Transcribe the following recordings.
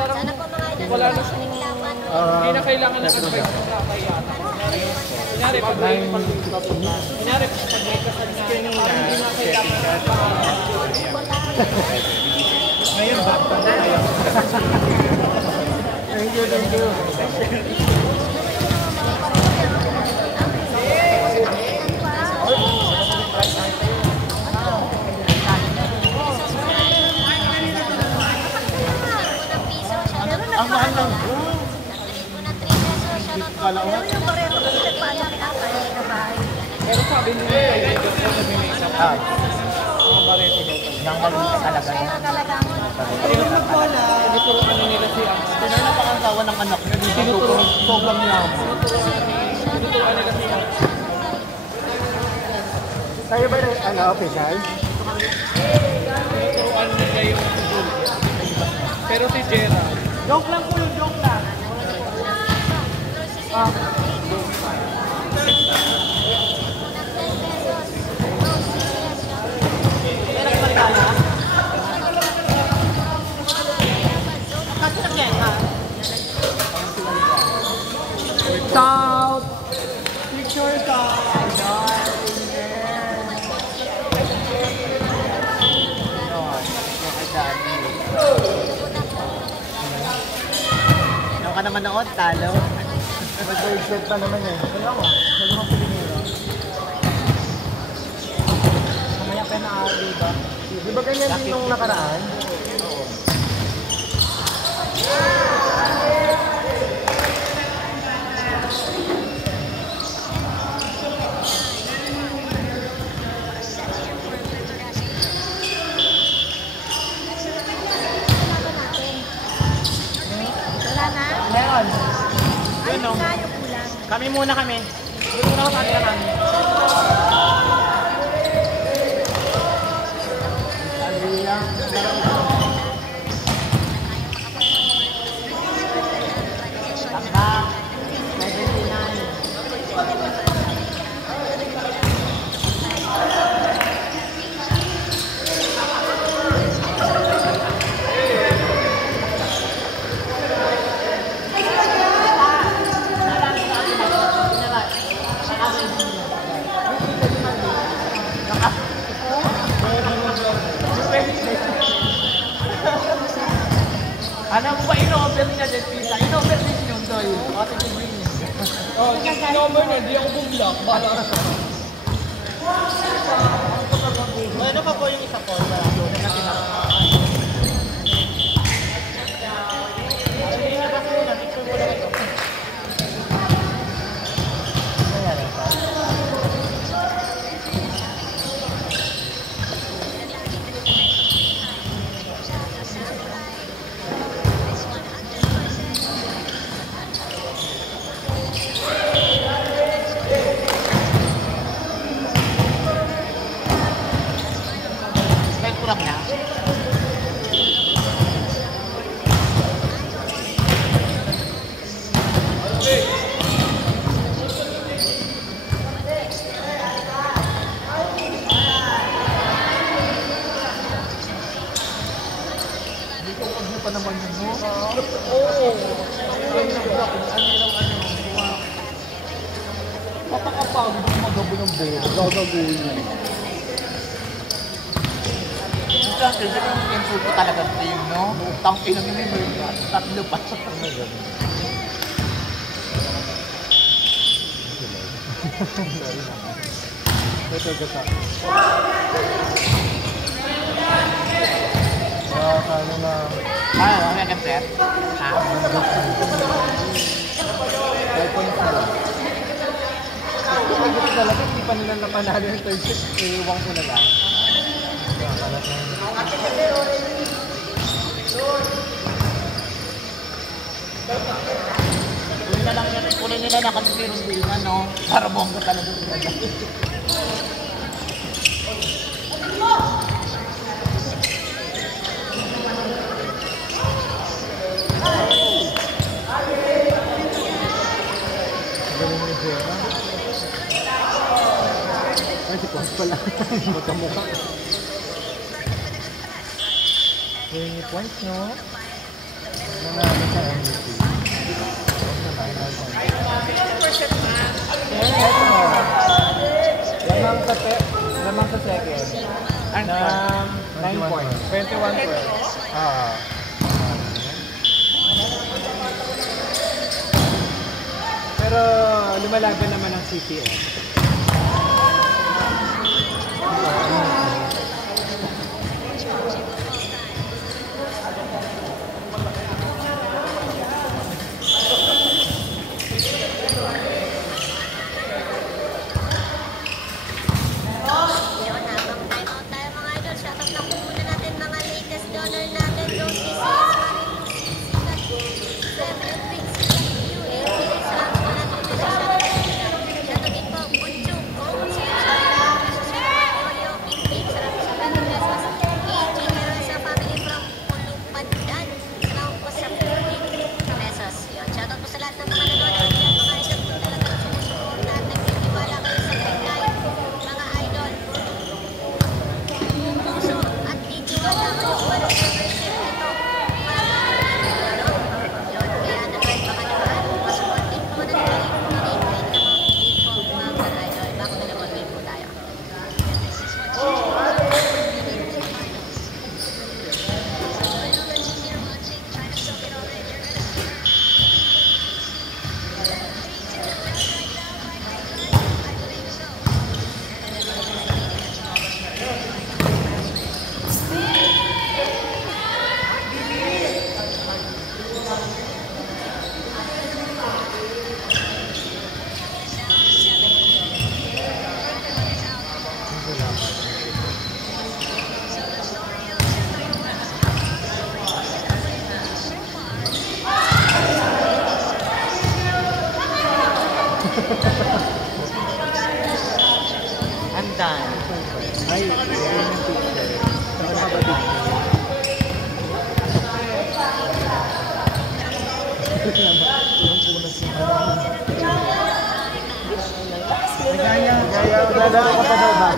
parang wala na siyang, hindi na kailangan ng advice ng tatay yata. Kunyari, pag may kasal na, parang hindi na kailangan ng ngayon ba? Thank you, thank you. Ang mahal ng pero sabi nila kayo, nag-make up. Mga bareto daw. nang maliit talaga. Pero nagwala, tinuturuan nila si Ang. Kaya napakantawa ng anak niya, sobrang niya. Tinuturuan nila si Ang. Tayo ba na official? Tinuturuan nila yung school. Pero si Gerald. Joke lang po yung joke lang. Stop! Picture ka! Ano ka naman noon, talo? Mag-shirt pa naman eh. Wala mo, wala mo pilinero. Mamaya pa na diba? Di ba ganyan din nung nakaraan? Oo. Meron. Yun no. Kami muna kami. Yun muna ako sa kanila kami. Ano mo ba in-offer niya din, pizza? In-offer din yung doy. Oh, in-offer niya, di ako bumlak. Ano pa po yung isa po? Kurang na. Dito ko pa naman yun, no? Oo. Papakapagod yung magabo ng bed. Gagawin niya. Kasi yung insult ko talaga team, no? Tangkin lang yung may tatlo pa. Ito, gata. Ano na? Ano na set? Ha? 5 points na lang. Ito talaga, hindi pa nila napanalo yung third set. Ewan ko na lang. Kunin nila na kasi din no? Para bongga talaga sila. Ay, si Kwan pala. Magkamukha. Yung points, no? Nanalo sa MVP. Lamang sa second. Ng 9 points. 21 points. Ah. Pero lumalaban naman ang CPS. I'm done. Ay, yun yung picture. Saan ka ba picture? Gaya. Lalaro ka pa daw ba?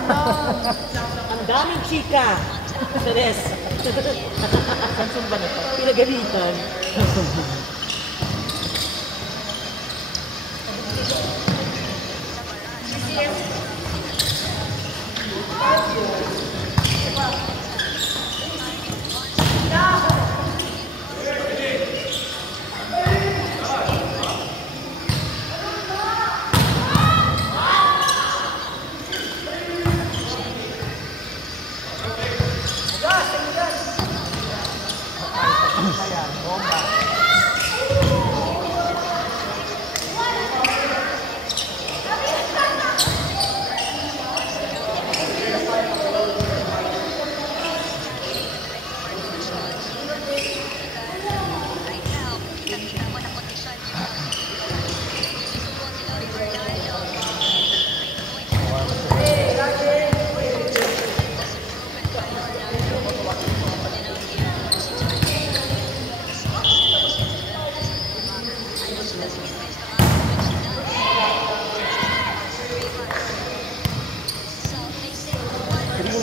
Ang daming chika. Teres. Samsung ba nito? Pinagalitan.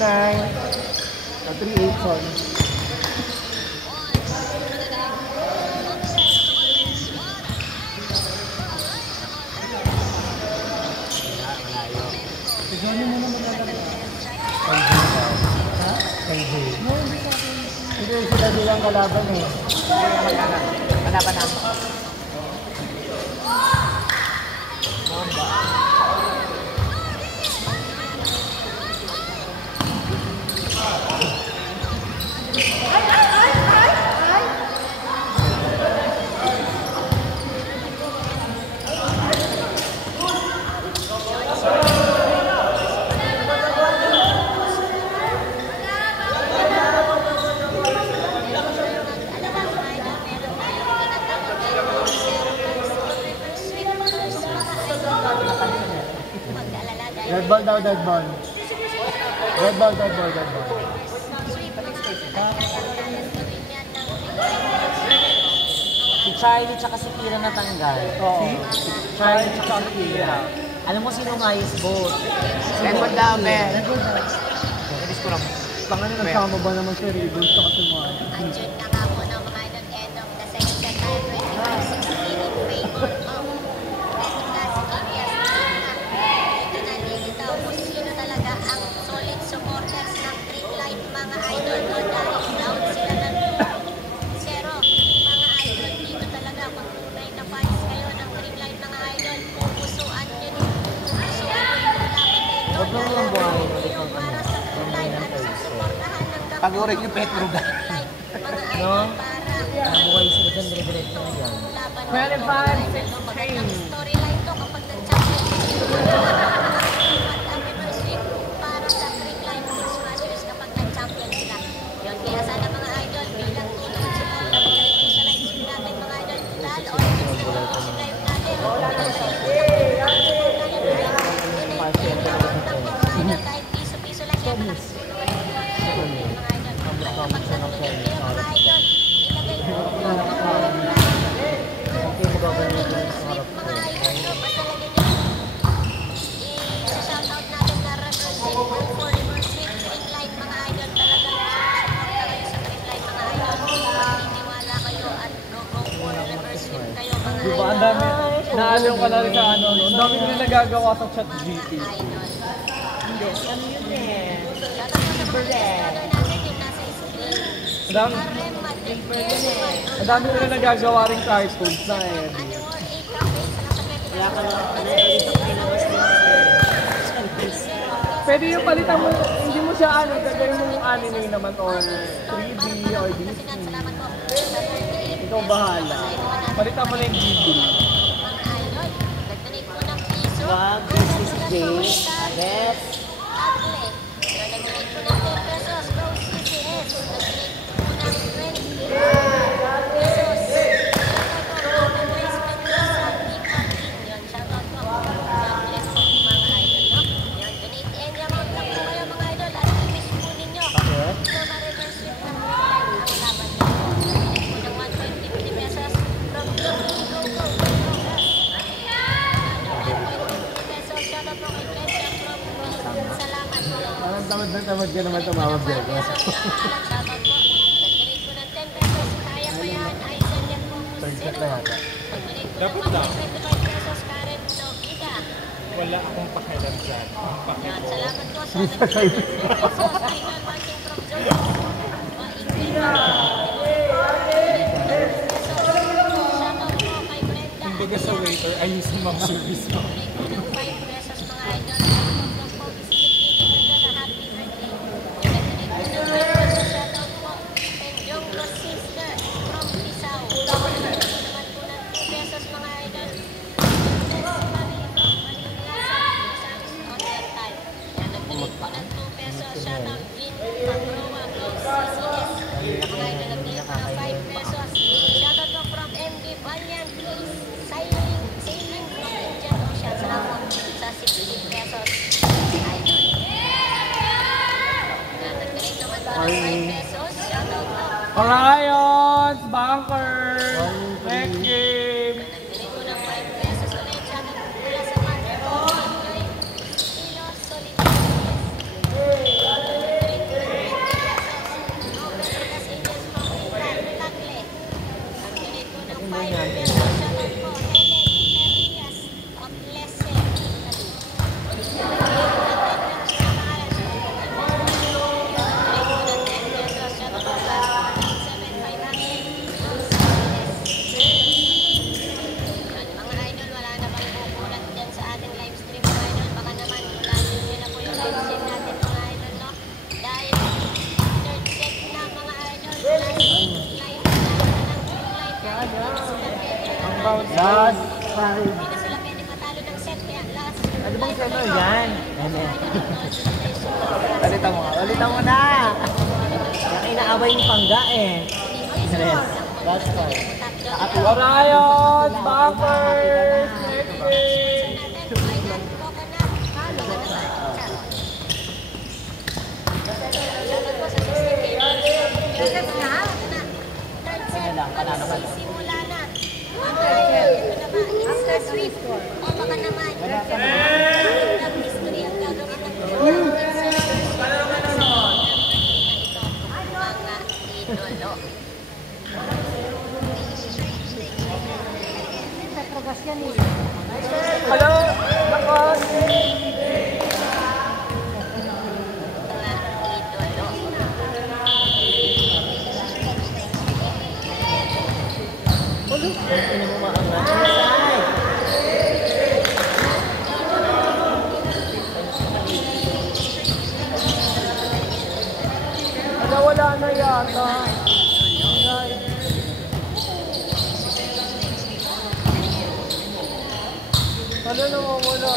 At 3-8 son. Siguro mo naman talaga. KJ. Hindi sila bilang kalaban eh. Kalaban namin. Bomba. Red ball daw, red ball. Red ball, red ball, red ball. Si Charlie tsaka si Kira natanggal. Oo. Charlie tsaka Kira. Alam mo sino mayos both? Red ball daw, men. Nabis ko lang. Pangalan nagsama ba naman si Rebel tsaka si Mark? Andyan na nga po ng mga idol end of the Panoorin yung Petro guys. No? Nabuhay sila dyan, dire-diretso na yan. 25, 16. Storyline to kapag nag-champion para sa Creek Line Smashers kapag nag-champion sila. Yun, kaya sana mga idol bilang tulong sa pag-galing sa live stream natin mga idol. Dahil always na yung live natin. Kahit piso-piso lang yan. Mga idol. Kapag nag-donate kayo mga idol, ilagay mo shoutout natin na represent for River Street Green Line mga idol. Talagang support kayo sa Green Line mga idol. Maniniwala kayo at go for River Street kayo mga Diba, ang idol. dami, naaliw ka na rin sa ano, no? Ang dami nila nagagawa sa chat GP. Yes, ano yun eh. Shoutout po sa mga listener natin yung nasa screen. Ang dami, Karen Madrid, ang dami nila nagagawa rin cartoons na eh. Kaya ka na, ano eh, ito pinabas din kasi. Pwede yung palitan mo, hindi mo siya ano, gagawin mo yung anime naman or 3D or DC. Ikaw bahala. Palitan mo na yung Ghibli. Wag, this is Jay. Yes. Parang tamad ka naman tumawag dyan. Third shot na yata. Dapat lang. 25 pesos Karen Novida. Wala akong pakialam dyan. Ang Yan, pakialam. salamat po sa 25 pesos. Idol watching from Jones. Shoutout po kay Brenda. Kumbaga sa waiter, ayusin mo ang service mo. Donate po ng 5 pesos mga idol. Shoutout po Biscuit Baby Brenda na happy birthday. Donate po ng 5 pesos. Shoutout po Penjong Ross Sister from Pisao. Donate po naman po ng 2 pesos mga idol. Princess Marie from Manila. Service on that time. Yan, nag-donate po ng 2 pesos. Shoutout Jean Pagroa from CCS. Mga idol, nag-donate po ng 5 pesos. Shoutout po from MD Valiant Sailing from Indian Ocean. Salamat sa 60 pesos. Idol. Yan, nag-donate naman po ng 5 pesos. Shoutout po. Orions, Bankers, next game. Nag-donate po ng 5 pesos ulit. Shoutout po pala sa mother ko. Joy Estilo Solidaridad. Nag-donate po ng 20 pesos. No Petronas Angels from Tagle. Nag-donate po ng 5 pesos. Shoutout po Helen Herrias of Lesse, Italy. Mga idol, wala na bang kukulat dyan sa ating live stream mga idol? Baka naman, lalo nyo na po yung live stream natin mga idol, no? Dahil third set na mga idol, live Last five. hindi na sila pwede matalo ng set, kaya last Ano bang seno yan? Ano? Balita mo nga. Balita mo na! Kaya inaaway ni Pangga eh. Last five. Orions, Bankers, next game. Simula na. Ito na ba? Extra sweet. O baka naman. Ang history ang gagawin ng mga idolo. Hello, Nakos. Ano mo maangat? Inside! Wala ata. Ano naman wala?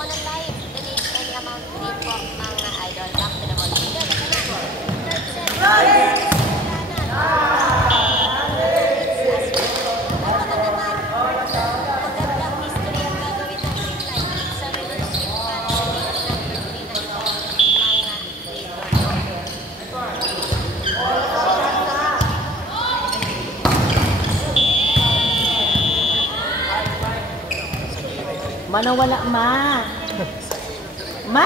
On a live, donate any amount free po mga idol. Back to the ball. Third set. Magandang history ang gagawin ng green light sa reverse sweep para sa game number 3 na ito, mga idol. Manawala, ma! Ma!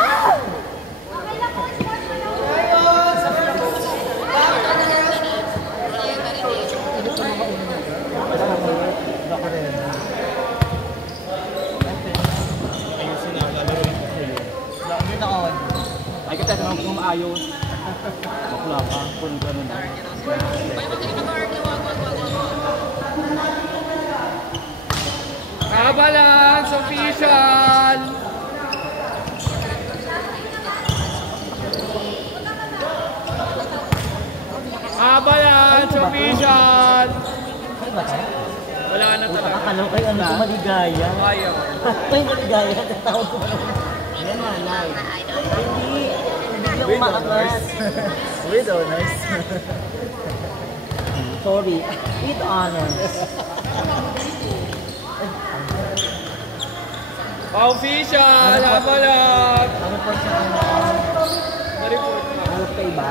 Ay, kasi naman kung maayos. Bakla pa, kung gano'n na. Kabalans official! Kabalans official! Wala na talaga. Akala ko kayo, ano ito, maligaya. Ayaw. Ay, maligaya. Tatawag ko lang. Yan, nanay. Hindi. Biglang umaangas. With honors. Sorry. With honors. Official! Kabalans! Ano po siya? Na-report na. Ano pa iba?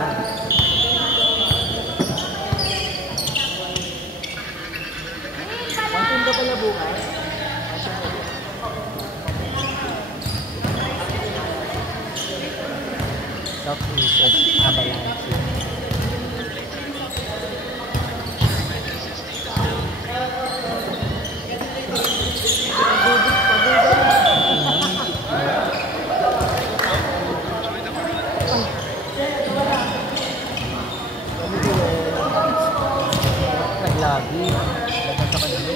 Ang tunda pala bukas. South Asian Avalanche. Naglagi. Dagan sa kanila.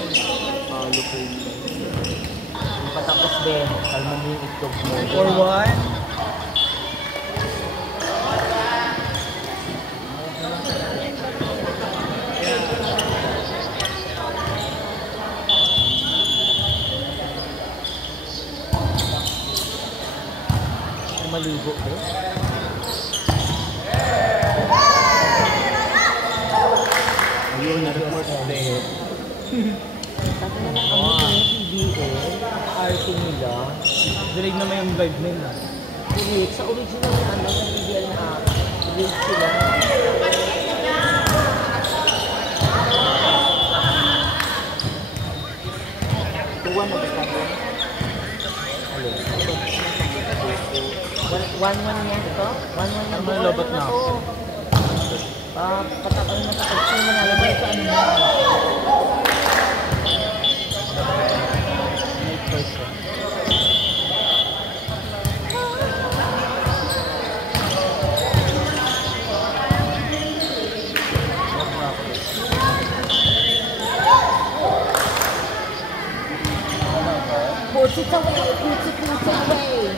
Lupin. Hindi pa tapos, Ben. Kalma mo yung itlog mo. For one. Maligo ko. Ayun, na-report ulit. Tapos na lang kami yung PBL. RT nila. Dilig naman yung vibe nila. Correct. Sa original na ano, ng PBL na rate sila. Tuwan na ba kami? Alin? 1-1 yan ito? 1-1 yan. Ano, lobot na? Patakal na takal. Sino manalabay sa ano na? May first one. Push it away! Push it away!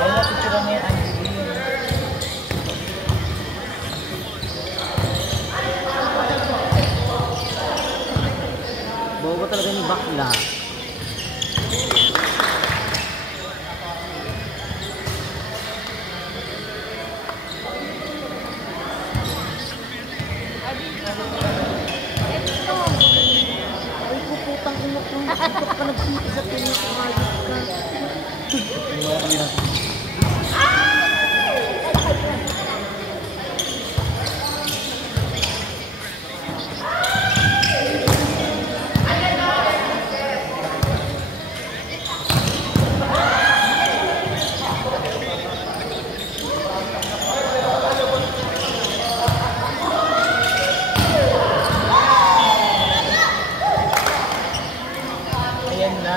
Kaya napicture mo yan, Angeline. Bawa talaga ni bakla. Ay, puputang ina ko. Ito ka nagpiti sa tinig. Ayos ka. Ayan na.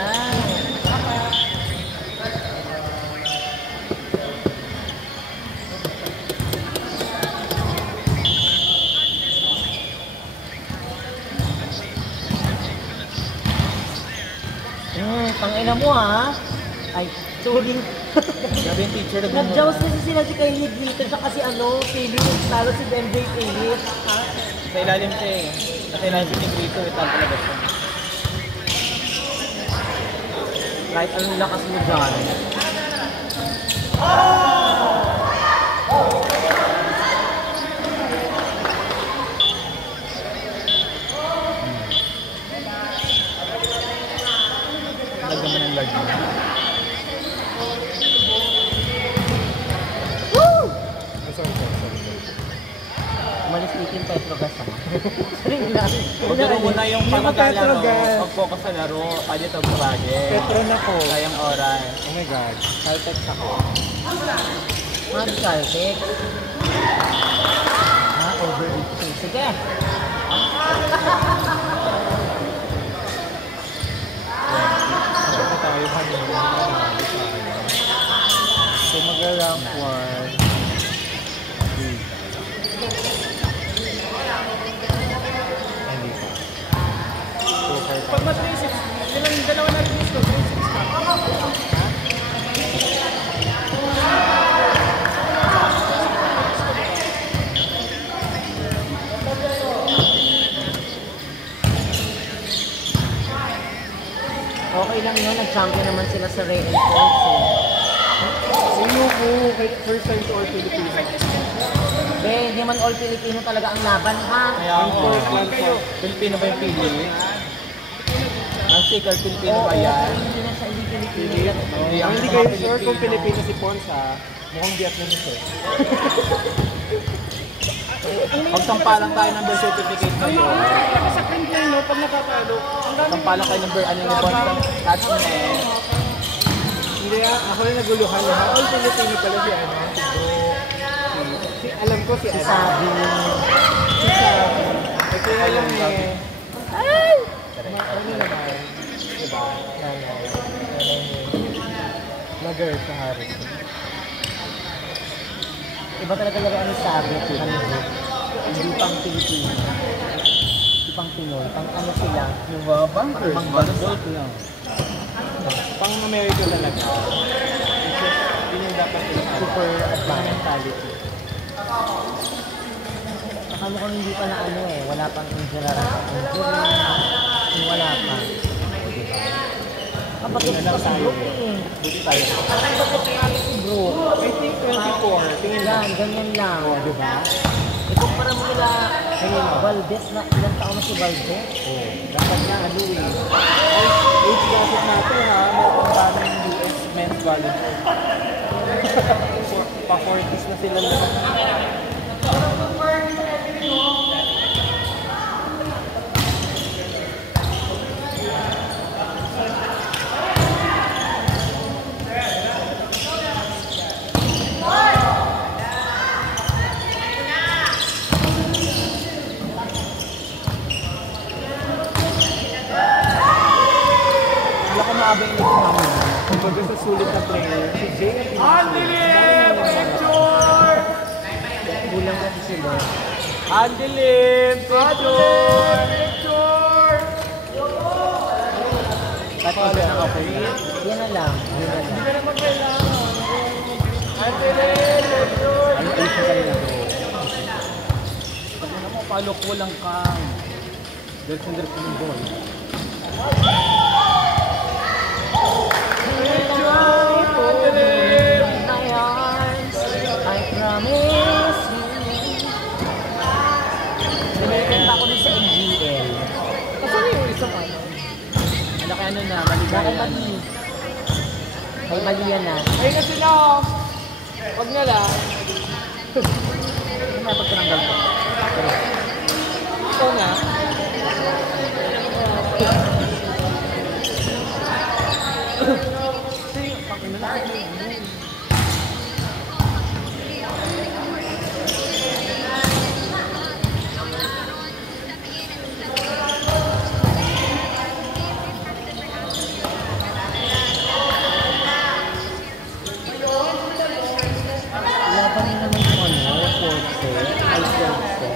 Tingnan mo ha. Ay, sorry. Grabe yung teacher na Nag-jaws kasi sila si Kylie Glitter tsaka si Philip. Lalo si MJ Philip. Sa ilalim siya eh. Sa ilalim siya ni Grito, ito ang talaga siya. Kahit anong lakas mo dyan. Lagyan mo ng lagyan. Umalis itin Petrogas ha. Ring lang. Pagdaro mo na yung pagkakalaro, mag-focus sa laro, kaya ito bumagi. Petro na po. Sayang oras. Oh my God. Caltex ako. Mga Caltex. Overeating. Sige. Ito tayo kanina. So mag-rank 1. Pag mas 3-6, yun ang dalawa natin gusto, 3-6 pa. Okay lang yun. Nag-champion naman sila sa Ray and Force eh. Sino po, first time to all Filipino? Hindi man all Filipino talaga ang laban ha. Kaya ako, Filipino ba yung pili? Ang sikat, Filipino ba yan? Hindi na siya, hindi Filipino. Hindi kayo sure kung Filipino si Pons ha? Mukhang Vietnamese eh. Pagsampalan tayo ng birth certificate ngayon. Sa country, no? Pag nakapalo. Pagsampalan kayo ng birth, ano yung Pons? Attachment. Hindi ako rin naguluhan lahat. All Filipino pala si ano. Alam ko si ano. Sabi niyo. Si Sabi. Kaya lang eh. Ay! Ano naman? Diba? Nag-girl sa Harris. Iba talaga laruan ni Sabi. Hindi pang Pilipino. Hindi pang Pinoy. Pang ano sila. Diba? Bankers. Pang bankers lang. Pang America talaga. Yun yung dapat Super advanced. mentality. Saka mo kung hindi pa na ano eh. Wala pang injury. Wala pa. Kapatid ko si Brooke eh. Buti tayo. Si Brooke. I think 24. Tingin lang. Yan, ganyan lang. Oh, diba? Ikumpara mo nila Valdez na ilang taon na si Valdez. Oh, dapat na ano eh. Age bracket natin ha. Meron daming US men's volleyball. Pa-40s na sila lahat. Wala ko maabay na namin. Kumbaga sa sulit na player, si Jay at Andilim! Picture! Kulang kasi sila. Andilim! Picture! Picture! At wala na okay. Yan na lang. Yan na lang. Hindi na naman kailangan. Andilim! Picture! Ano kayo sa kanila bro? Pag na mo, palok walang kang. Diretso ng ball. My arms, I promise you. Binigyan pa ako dun sa MGL. Kasama yung isang ano? Ano kaya ano na, maligaya. Bakit mali? May mali yan na. Ay na sila! Huwag na lang. Ano may pagkananggal ko? Ito na. Laban nyo naman yung ano, Forte, ay Forte.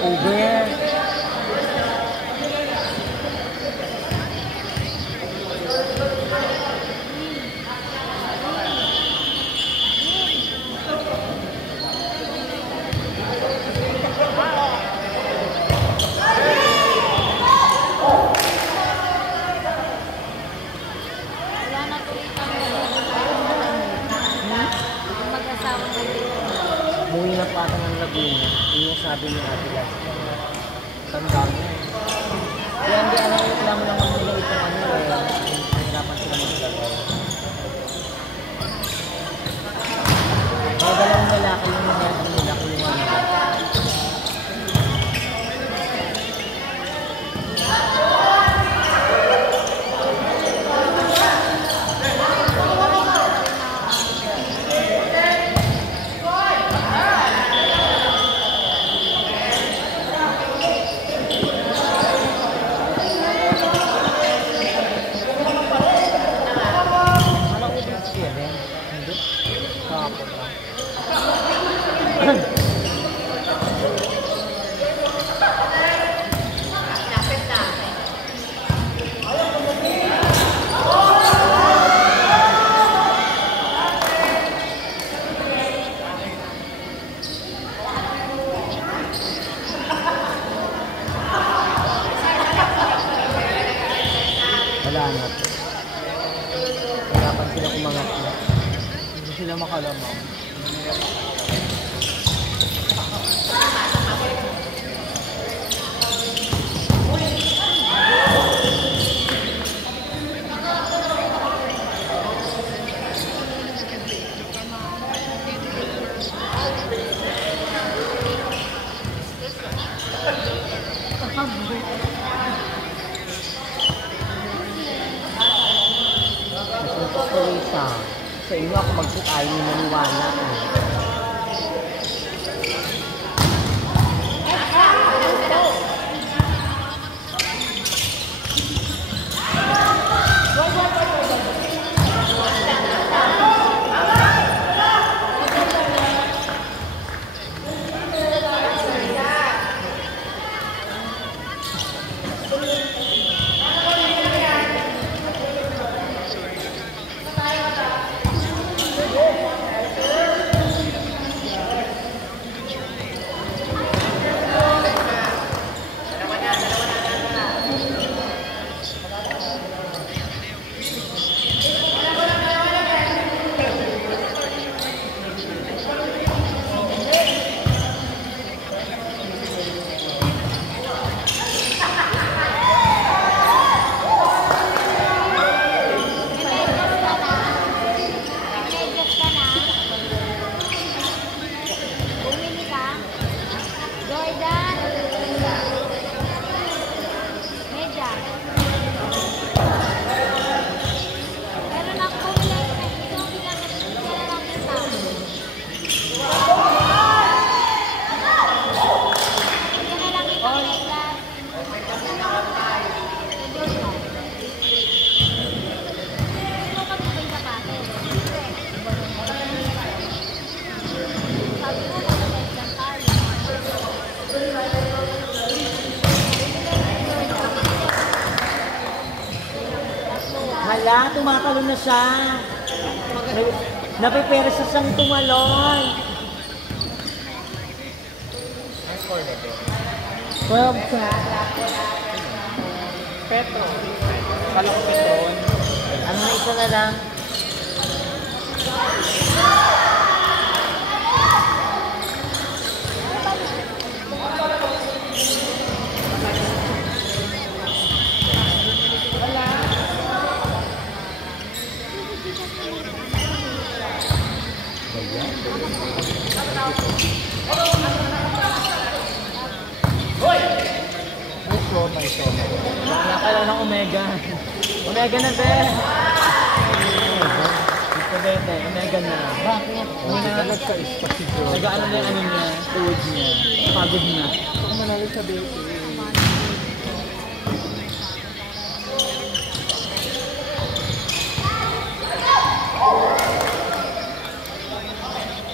Over. Wala na tuloy kami mag-asawang nandito. Umuwi na pa ng Laguna. Yun yung sabi ni Ate last time. Tanda mo. Kaya hindi alam mo naman nila itong ano eh. Hirapan sila maglagay. Mga dalawang lalaki yung mga nila kulungan nila. Alam ko din si Kevin. Hindi. Kahapon lang. Wala na. Hirapan sila kumangat na. Hindi sila makalamang. Nasuntok ko rin sa inyo ako ayaw yung maniwala. Medyas ka na. Bumili ka. Jordan. Medyas. Pero nakabumili ka. Ito bilang kaya lang kita. Ito na lang ito medyas. Ito ka ba yung sapatos? Sabi mo mag-medyas lang tayo. Hala, tumatalon na siya. Napipera sa siyang tumalon. 12 sa. Petro. Kala ko Petron. Ano na isa na lang? Nakakala ng Omega. Omega na, be. Ito, bebe. Omega na. Bakit? Mananalag ka is kasi nag-ano na yung ano niya, tuhod niya. Pagod na. Mananalag sa bebe.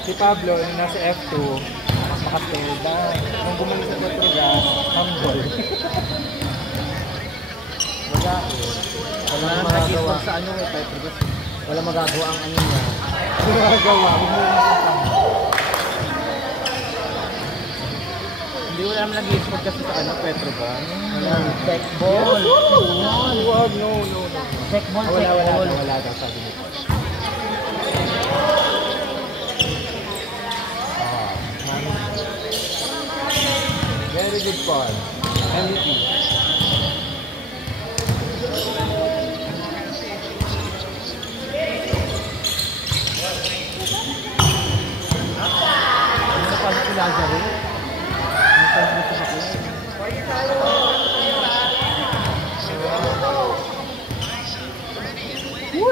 Si Pablo, yung nasa F2, makapelda. Nung gumaling sa Petroga, Humble. Wala eh. Wala Wala magagawa. sa ano eh, Petrobras. Wala magagawa ang ano niya. Magagawa. Hindi wala naman nag-export kasi sa ano, Petrobras. Wala. Tech ball. Wag, no. Tech ball, tech Wala ball. daw sabi nito. Very good call. MVP. Ano na pala si Lazaro? Ano pa gusto sa ko?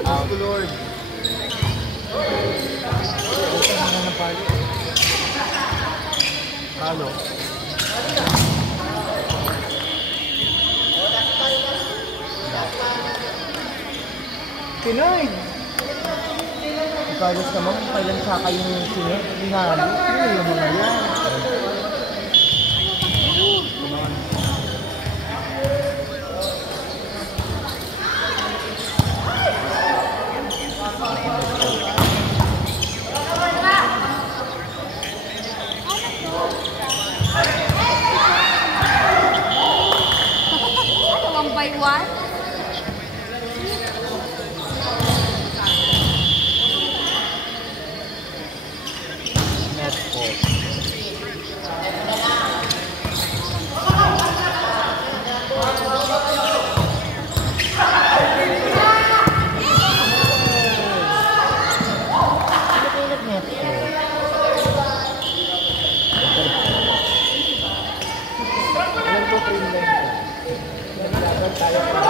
Out to Lord. Ano na pala? Halo. Pinoy! Si Carlos naman, kailan saka yung singit, binali. Ano yung mga yan? Ano, 1 by 1? Net po. Ano kayo nag-net ko? Alam ko train line ko. Naglaban tayo pa.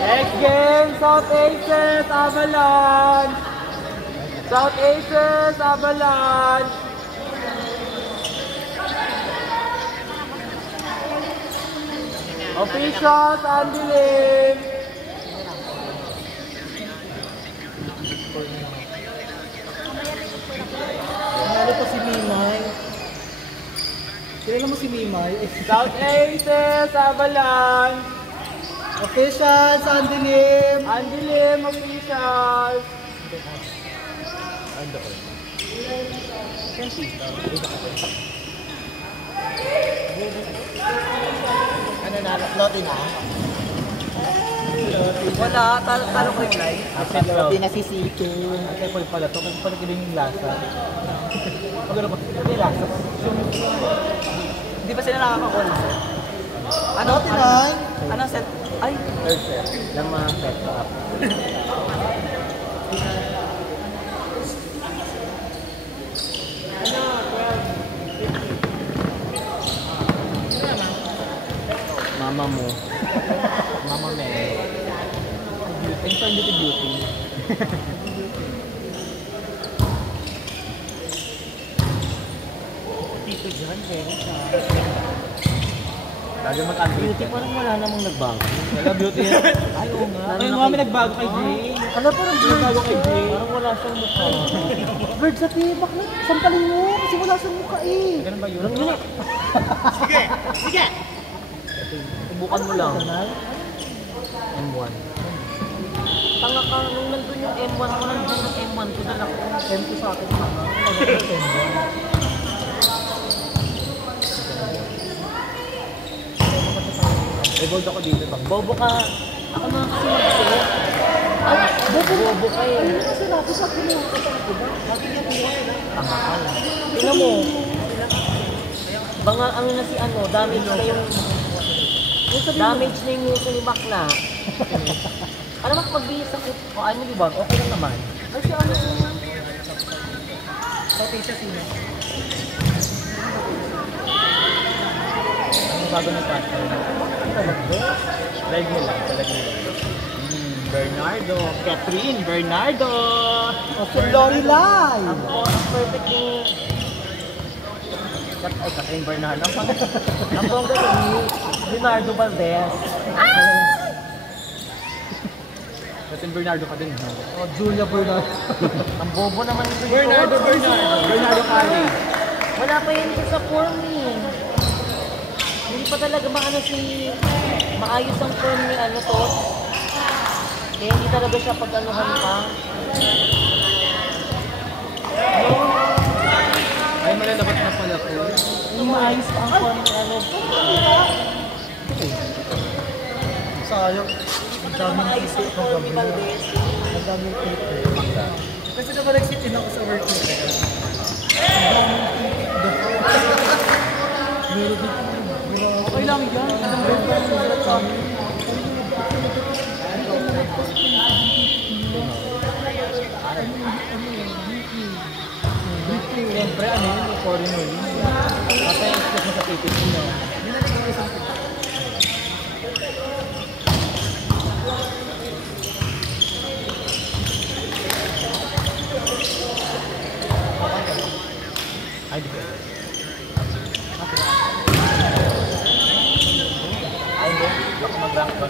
Next game, South Aces, Avalanche! South Aces, Avalanche! Officials, Andilim! Nanalo pa si Mimay. Kilala mo si Mimay? South Aces, Avalanche! Officials, Andilim! Andilim, officials! Ano na? Loti na? Wala, talo ko yung live. Loti na si Sito. Ay, pwede pala to. Kasi pala kiling yung lasa. Pag ano ba? May lasa. Hindi ba sila nakaka-call? Ano? Loti na? Ano set? Ay, Third set. Lang mga set up. Mama mo. Mama me. Ay, ito hindi beauty. dito dyan, pero siya. Lagi mag-android. Beauty parang wala namang nagbago. Wala beauty yan. Ay, oo nga. Ay, mami nagbago kay Jay. Ano parang Nagbago kay Jay. Parang wala siyang mukha. Bird sa tibak na. Sampalin mo. Kasi wala sa mukha eh. Ganun ba yun? Walang yun. Subukan mo lang. M1. Tanga ka, nung nandun yung M1 ko, nandun yung M1 ko, dala ko. M ko sa akin. May bold ako dito. Bobo ka. Ako na kasi mag-set. Ay, bobo ka eh. Kasi natin sa kinuha sa diba? Lagi niya kinuha. Tanga ka. Tingnan mo. Banga ano na si ano, damage na yung damage na yung nguso ni Bakla. Alam mo, magbihis ako. O ano, di ba? Okay lang naman. Kasi ano yung... Okay siya sino. Ano bago ng pastor? Live nila. Talaga nila. Bernardo. Catherine. Bernardo. O si Lorelai. Ang perfect ni... Ay, Catherine Bernardo. Ang bongga ni Leonardo Valdez. Ito Yung Bernardo ka din, no? Oh, Julia Bernardo. Ang bobo naman ito. Bernardo Cali. Wala pa yan ito sa form eh. Hindi pa talaga maano maayos ang form ni ano to. Kaya hindi talaga siya pag-anuhan pa. Ay, malalabat na pala ko. Yung maayos pa ang form ni ano. Sayang. Ang daming Maayos ang form ni Valdez. Ang daming tito. Kasi naman nag-sit-in ako sa work nito. Okay lang yan. Siyempre, ano yun? Foreign mo yun. Kasi expect mo sa titis mo. Ay, di ba? Ay, hindi. Baka mag-rank ba?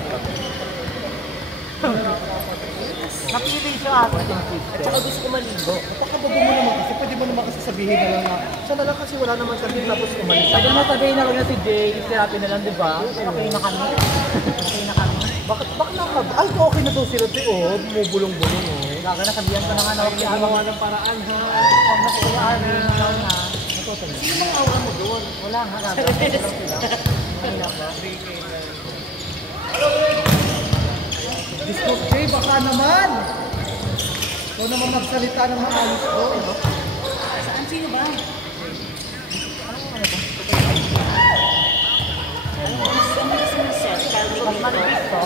Napili siya ata. At saka gusto ko maligo. Napakabago mo naman kasi pwede mo naman kasi sabihin na lang na siya na lang kasi wala naman sabi tapos umalis. Sabi mo, sabihin na lang na si Jay, si Happy na lang, di ba? Okay na kami. Okay na kami. Bakit nakakab... Ay, okay na daw sila te, oh. Bumubulong-bulong, oh. Gaga na sabihan ko na nga na huwag niya Gawa ng paraan, ha? Huwag na Kuya Arvin. Ikaw na. Sino bang aura mo doon? Wala nga. Gagawin lang sila. Mahina ba? Diyos ko, Jay, baka naman! Ikaw naman magsalita ng maayos ko. Saan sino ba? Pag manipis to,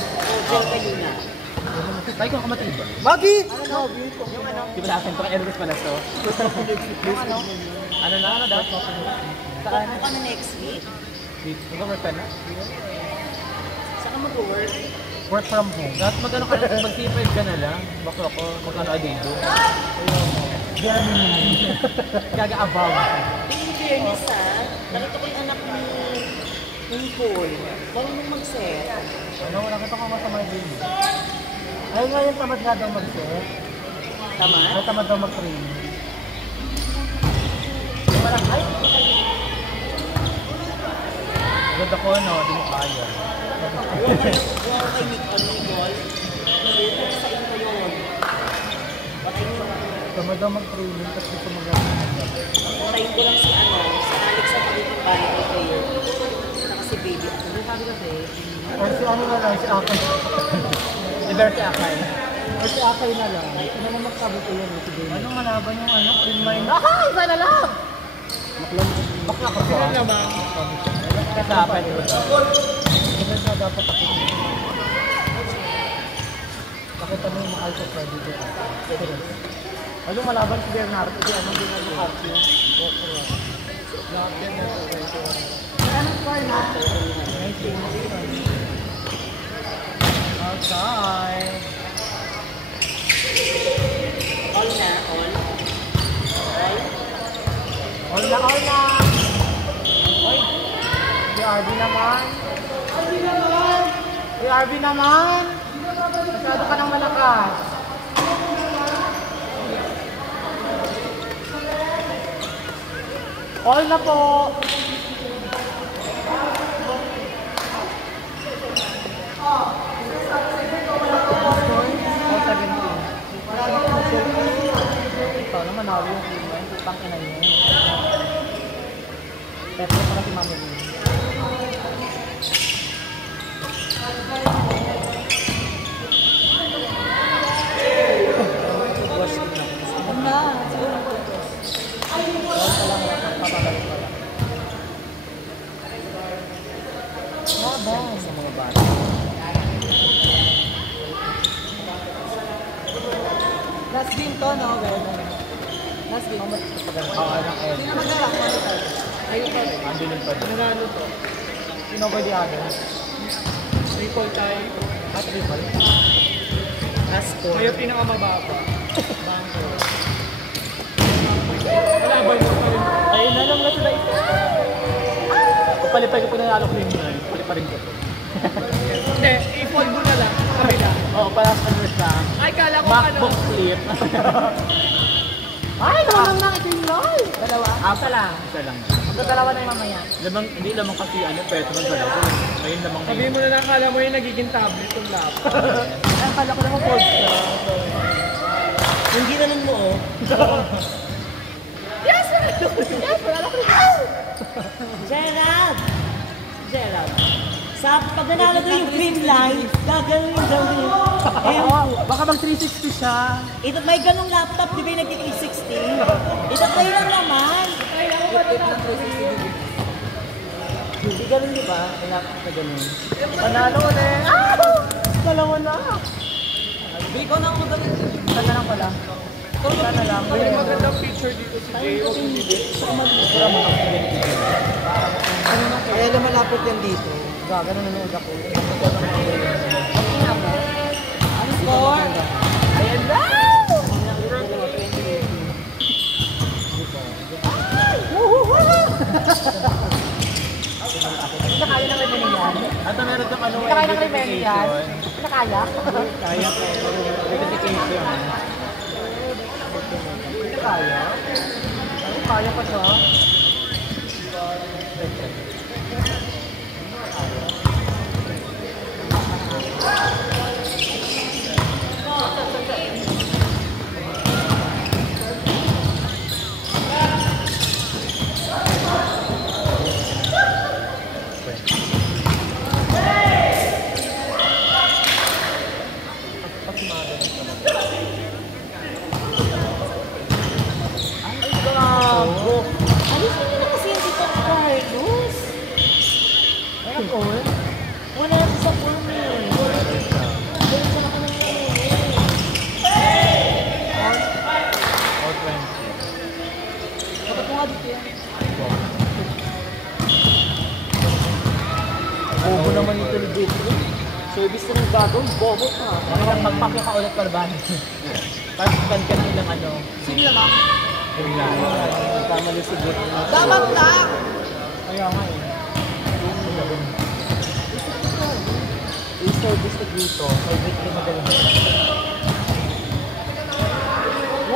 Tayo kung kamatid ba? Magi! Di ba natin ito? Airways pala to? Ano na? Ano daw? Saan? Ano next week? Mag-work ka na? Saan ka mag-work? Work from home. Dapat mag-ano ka na, mag-T5 ka na lang. Baka ako, mag-ano adido. Gaga-abaw. In fairness nakita ko yung anak ni Paul. Marunong mag-set. Ano, wala kita kang masama din. Ay, ngayon tamad nga daw mag-set. Tama? Ay, tamad daw mag-training. Parang, ay! Agad ako, no? Di mo kaya. Yung kay Nicole, sa inyo yun. Patayin ko lang. Tamad daw mag-training kasi gusto mag-training. Patayin ko lang si Alex sa magiging volleyball player. Saka si Baby. Ano sabi kasi, Or si ano na lang, si Akay. Si Bertie Akay. Or si Akay na lang. Ito naman magsabi ko yan, si Baby. anong malaban yung ano? Green mine? Ay! Isa na lang! Bakla ka ba? naman. Kasapan ko. Kasi na dapat ako. Pakita mo yung mahal sa Predator. Ano malaban si Bernardo? Di anong ginagawa niya? Outside. All na, all. Right? All na, all na. Oy, si RB naman. Si RB naman. Masyado ka nang malakas. All na po. Ito naman manalo yung green mine. Putang ina yun. Pero para si Mami Lee. Sa mga bata. Last game to, no? Last game. Oo, ng Ed. Sino mag-alak? Ayun pa rin. Andun pa din. Nanalo to. Sino ba di others? Triple tie. Triple. Last score. Ngayon pinakamababa. Bangko. Wala ba yun? Ayun na lang na sila ito. Palitan ko po nanalo ko yung yun. Palitan rin ko po. Hindi, i-fold mo na lang. Kabila. Oo, para sa first lang. Ay, MacBook Flip. Ay, naman lang ito yung LOL. Dalawa? Isa lang. Isa lang. Magdadalawa na yung mamaya. Hindi lamang kasi pwede man talaga. Ngayon lamang Sabihin mo na lang, akala mo yung nagiging tablet yung laptop. Ay, akala ko naman fold ka. Yung ginanon mo, oh. Yes! Yes! Wala ko Gerald! Gerald! Sa pag nanalo ko yung green line, gagawin daw yun. Baka mag 360 siya. Ito, may ganong laptop, di ba yung nag-360? Ito tayo lang naman. Hindi ganun, di ba? May laptop na ganun. Panalo ulit. Dalawa na. Hindi ko na ako magaling. Sana lang pala. Sana lang. May magandang picture dito si Jay. Huwag mo dito. Kaya naman lapit yan dito. Gano'n nanood ako. Okay na po. Ano score? Ayan na! Nakaya ng remedy yan? At meron kang ano, Nakaya ng remedy yan? Nakaya? Kaya po. Verification. Kaya? Kaya pa siya? Alisin nyo na kasi yung dito ang Carlos. Wala ko eh. Wala na sa form eh. Wala sa naka ng Or 20. Dapat mo nga dito yan. Bobo naman ito ni dito. Service na ng gagawin, bobo ka. Magpakyo ka ulit para ba? Tapos ka ng ilang ano. Sige naman. Yung lang. Kamali si Git. Dapat lang! Kaya nga eh. Yung service na dito, may Git na magaling.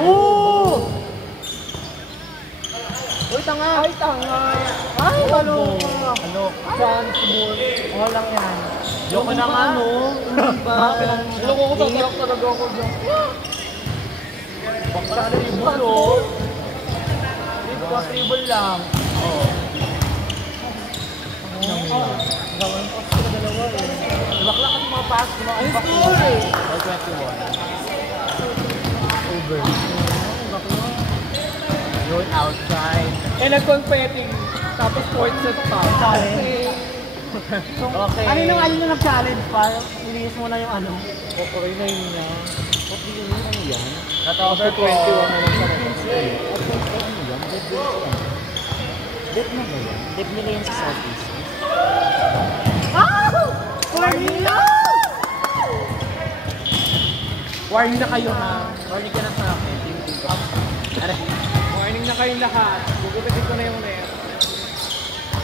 Woo! Uy, tanga! Ay, tanga! Ay, malo! Ano? Transball. Walang yan. Joke na nga. Ano? Loko ko tatalak talaga ako dyan. Bakla na yung bulo. Hindi ko tribal lang. Oo. Gawin ko sila dalawa eh. Bakla kasi mga pass. Ay, score eh! Or 21. Over. Yun, outside. Eh, nag-confetting. Tapos points sa top. Challenge. Okay. Ano yung nag-challenge pa? Nilinis mo na yung ano? Okay na yun niya. Okay yun yung ano yan? Over 21 na lang siya. Ano yan? Dead na ba yan? Dead nila yan sa Southeast. Cornelio! Warning na kayo ha. Warning ka na sa akin. Tingin ko. Aray. Warning na kayong lahat. Gugupitin ko na yung net.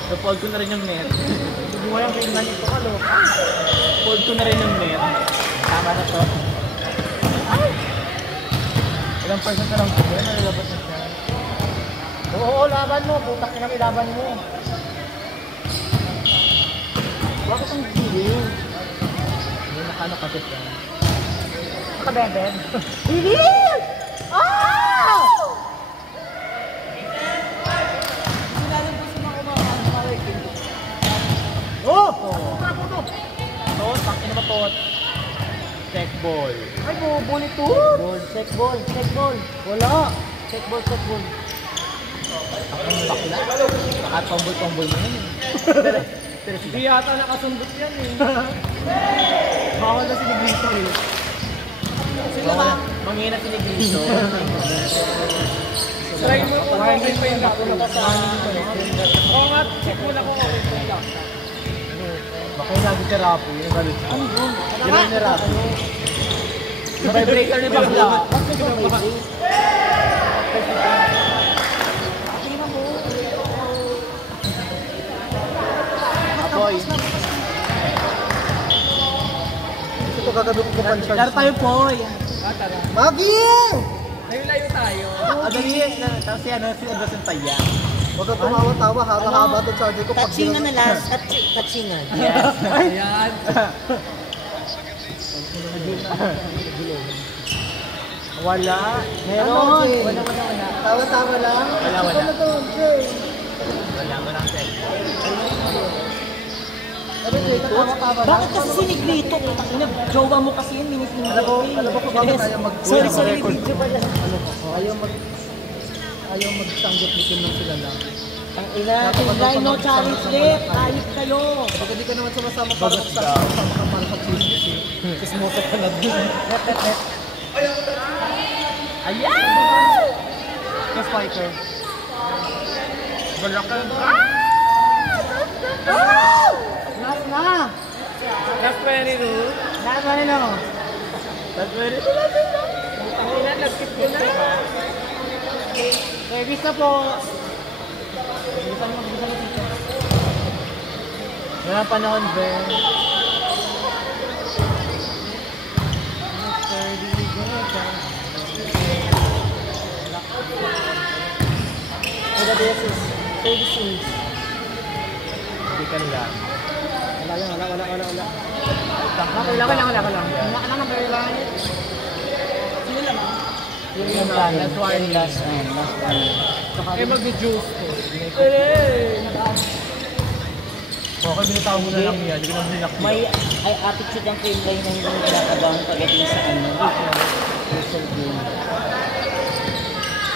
Napod ko na rin yung net. Hindi mo yung tingnan ito ka, lo. Napod ko na rin yung net. Tama na to. Ilang percent na lang ko. Nalalabas na siya. Oo, laban mo. Putak na kami laban mo. Bakit ang giliw? Hindi nakano kasi siya. Nakabeben. Giliw! Ah! Oh! Tot, pakin na ba tot? Check ball. Ay, bobo nito. Check ball. Wala. Check ball. Ang bakla. Baka tombol-tombol mo yun. Hindi yata nakasundot yan eh. Bawal na si Negrito eh. Manghina si Negrito. Try mo kung okay pa yung laptop. Oo nga, check mo na kung okay pa yung laptop. Baka yung lagi si Rapo. Yung galit siya. Di ba yung Rapo? Yung vibrator ni bakla. Apoy. Ito gagawin ko pa Dar tayo po. Tara. Maggie! Layo-layo tayo. Dali, tapos si Anderson Taya. Huwag kang tumawa-tawa, haba-haba itong charger ko. Touching na last. Touchingan. Yes. Ayan. Wala. Meron. Wala. Tawa-tawa lang. Wala. Ano to, Jay? Walang set. Ano, Jay? Tawa-tawa lang. Bakit kasi sinigrito? Jowa mo kasi yun, minit-minit. Alam mo kung bakit tayo Sorry, video pa yan. Ayaw magsanggit-litin lang sila lang. Ang ina, tingnan no, challenge ulit. Ayip kayo. Pag hindi ka naman sumasama para sa chismis eh. Sismosa ka na din. Ayan! Yes, fighter. Balakan. Last na! Last 22. Last na nila mo. That's very Ang ina, nag-skip ko na. Service na po. Wala panahon, Ben. Ano ba this is 36. Hindi ka lang. Wala. Kailangan. Ano na ba yung Sino lang? Yung last one. Last one. Eh, mag-juice ko. Okay, binitaw mo na lang yan. Hindi ko naman hinakli. May attitude ang frame line na hindi mo kinakabahan pagdating sa social game.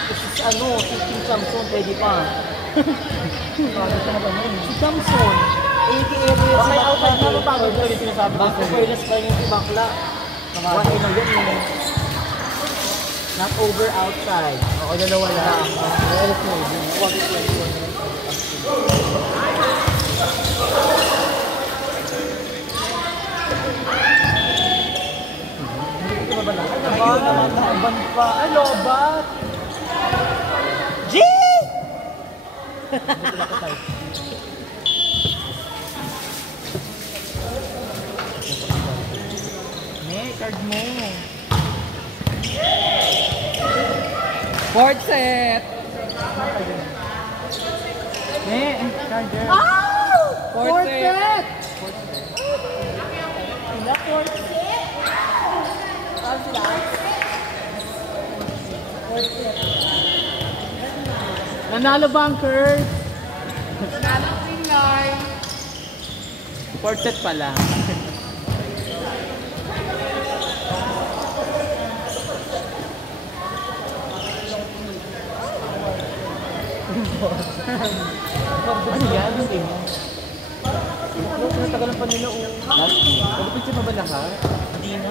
Si King Samson, pwede pa. Si Samson, 80 areas Okay, sa outside na mapagod ko yung sinasabi ko Back to sa'yo. fairness pa yung si Bakla. One in a win eh. Not over outside. Ako, dalawa lang. Huwag ito. Ban pa. Ano, bat? G! Card mo. Fourth set. Charger. Fourth set. Nanalo bunkers. Nanalo king line. Fourth set pala. Ano yan? Ano yan? Natagalan pa nila o. Pag-picture pa ba lahat? Hindi na.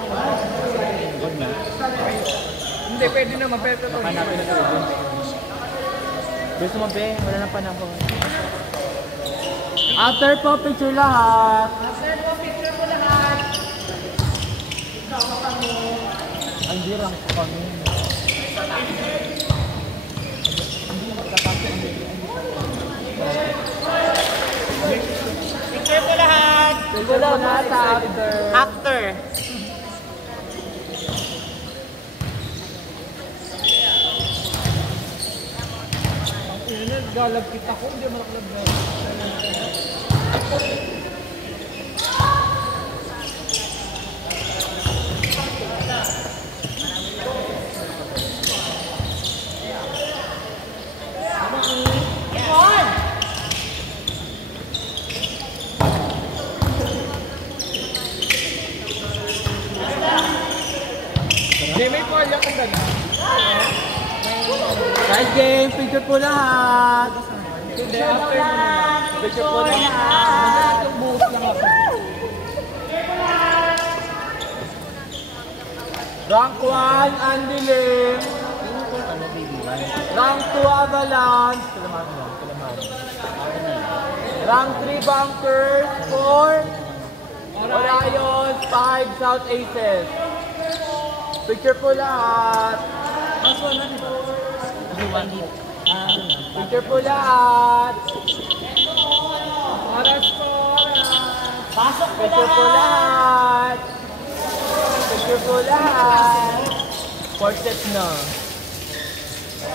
Huwag na. Hindi, pwede naman. Pwede to. Hanapin na ito. Gusto mo be? Wala na panahon. After po, picture lahat. Ang dirang ko kami. Picture po lahat. Picture po lahat after. After. Galag kita ko. Hindi mo nakalaglag. Hindi, may palya ko gano'n. Guys, game, picture po lahat. Hindi, after mo na. Picture po lahat. Itong buhos lang ako. Rank 1, Andy Lim. Rank 2, Avalanche. Rank 3, Bunkers. 4, Orion. 5, South Aces. Picture po lahat. Picture po lahat. Oras po. Pasok po Picture po lahat. lahat. Picture po lahat. Fourth set na.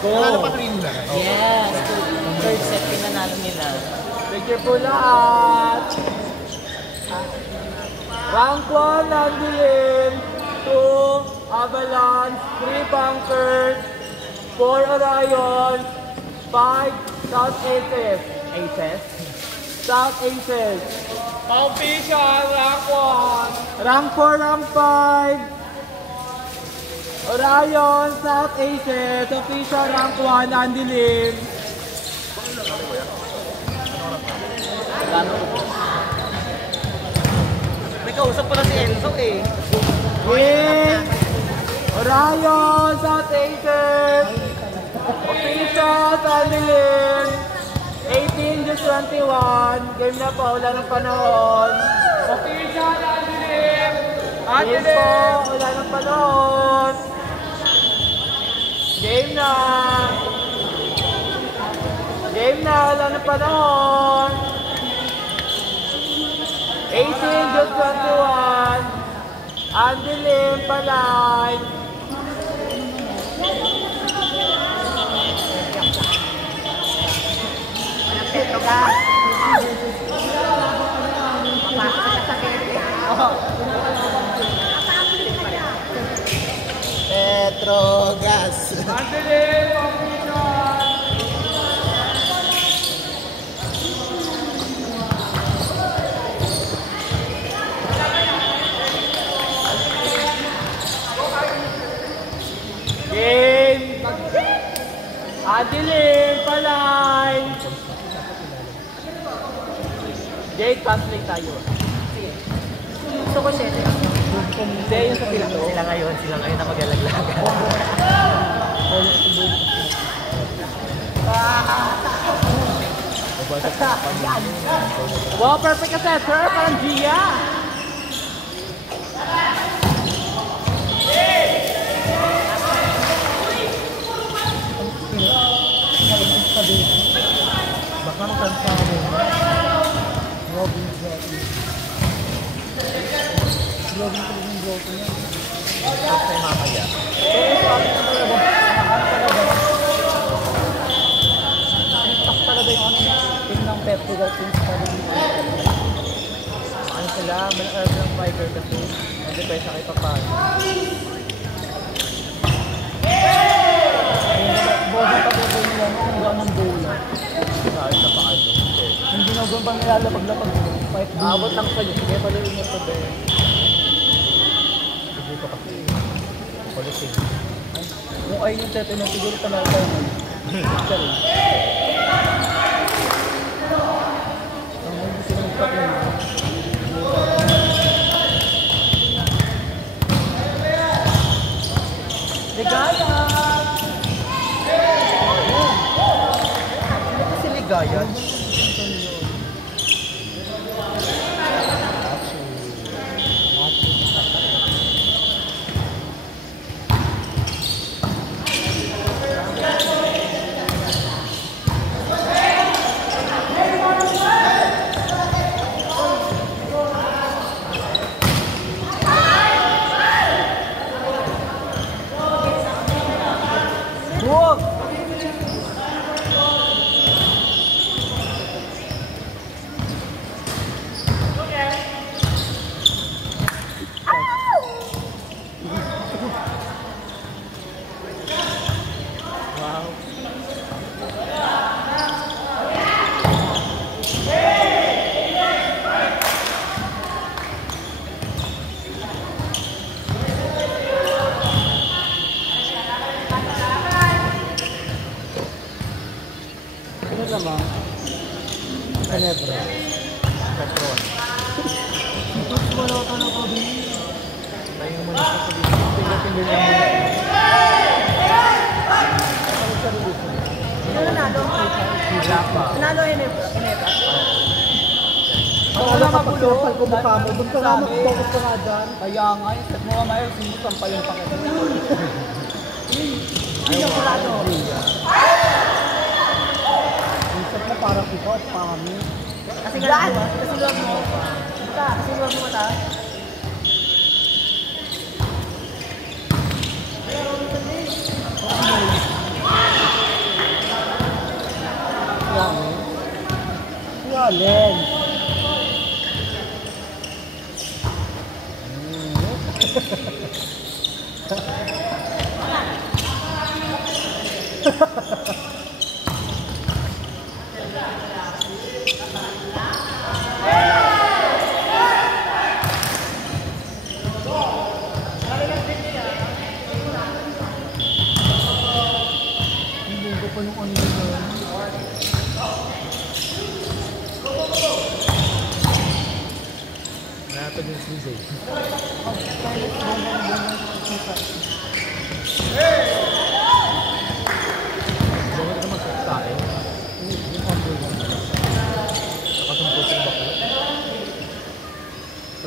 Go! Nanalo pa 3 na. Yes! Third set, pinanalo nila. Picture po lahat. Rank 1, Nandilin. 2, Avalanche. 3, Bunkers. 4, Orion. 5, South Aces. Aces? South Aces. Official, rank 1. Rank 4, rank 5. Orion, South Aces. Official rank 1, Nandilin. May kausap pala si Enzo eh. Win! Orion, South Aces. Official, Nandilin. 18-21. Game na po, wala ng panahon. Official, Andilim. Game po, wala ng panahon. Game na. Game na, wala ng panahon. 18-21. Andilim, Palay. Petrogas. Andilim, official. Game. Andilim, Palay. Jade, translate tayo. Gusto ko siya. Hindi, yung sa pila. Sila ngayon na magalaglagan. Wow, perfect ka set, sir. Parang Gia. Baka makansa mo. Robin Jockey. Robin Jockey niya. Tapos tayo mamaya. Tapos talaga yung ano niya. Team ng Pepsi Teams talaga dito. Ano sila? Mal-earn ng fighter kasi. Nag-depend sa kay Papano. Bosa pa po nila kung gano'n ng bola. Kahit na pa ano. Yung ginagawa bang nilalapag-lapag fight bola. Abot lang sa'yo. Sige, paluin mo ito, be. Hindi ko kasi. Politik. Kung ayun yung set, na siguro talaga yun. Sorry. Ang hindi sila magpapin. Ligaya! Ito si Ligayan. Ano naman? Canebra. Petron. Ito wala ka na ko din. Tayo mo na sa sabihin. Tingnan lang muna. Ano nanalo? Wala pa. Nanalo Enebra. Ako na mapag-surfal ko mukha mo. Doon ka nga mag-focus ka nga dyan. Kaya nga, yung set mo nga mayo, sinusan pa yung pakit. Hindi ako lalo. Yung set na parang ikaw, pami. Kasi nga naman, kasi luwag mo. Kasi luwag mo mata.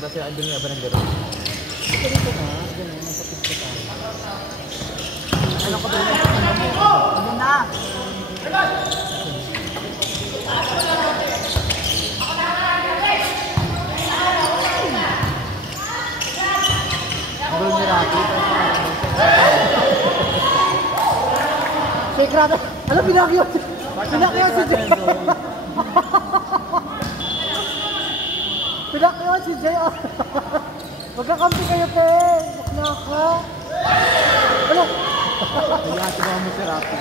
Kasi andun nga ba ng gano'n? Ito dito na, gano'n, napapit ko tayo. Ano ko ba yung Ano na? Bro ni Rocky? Shake Rattle! Alam, pinakiyot! Pinakiyot si Jay! Pinakiyot si Jay! Magkakampi kayo, pe! Bakla ka! Ano? Kaya ito mo si Rocky.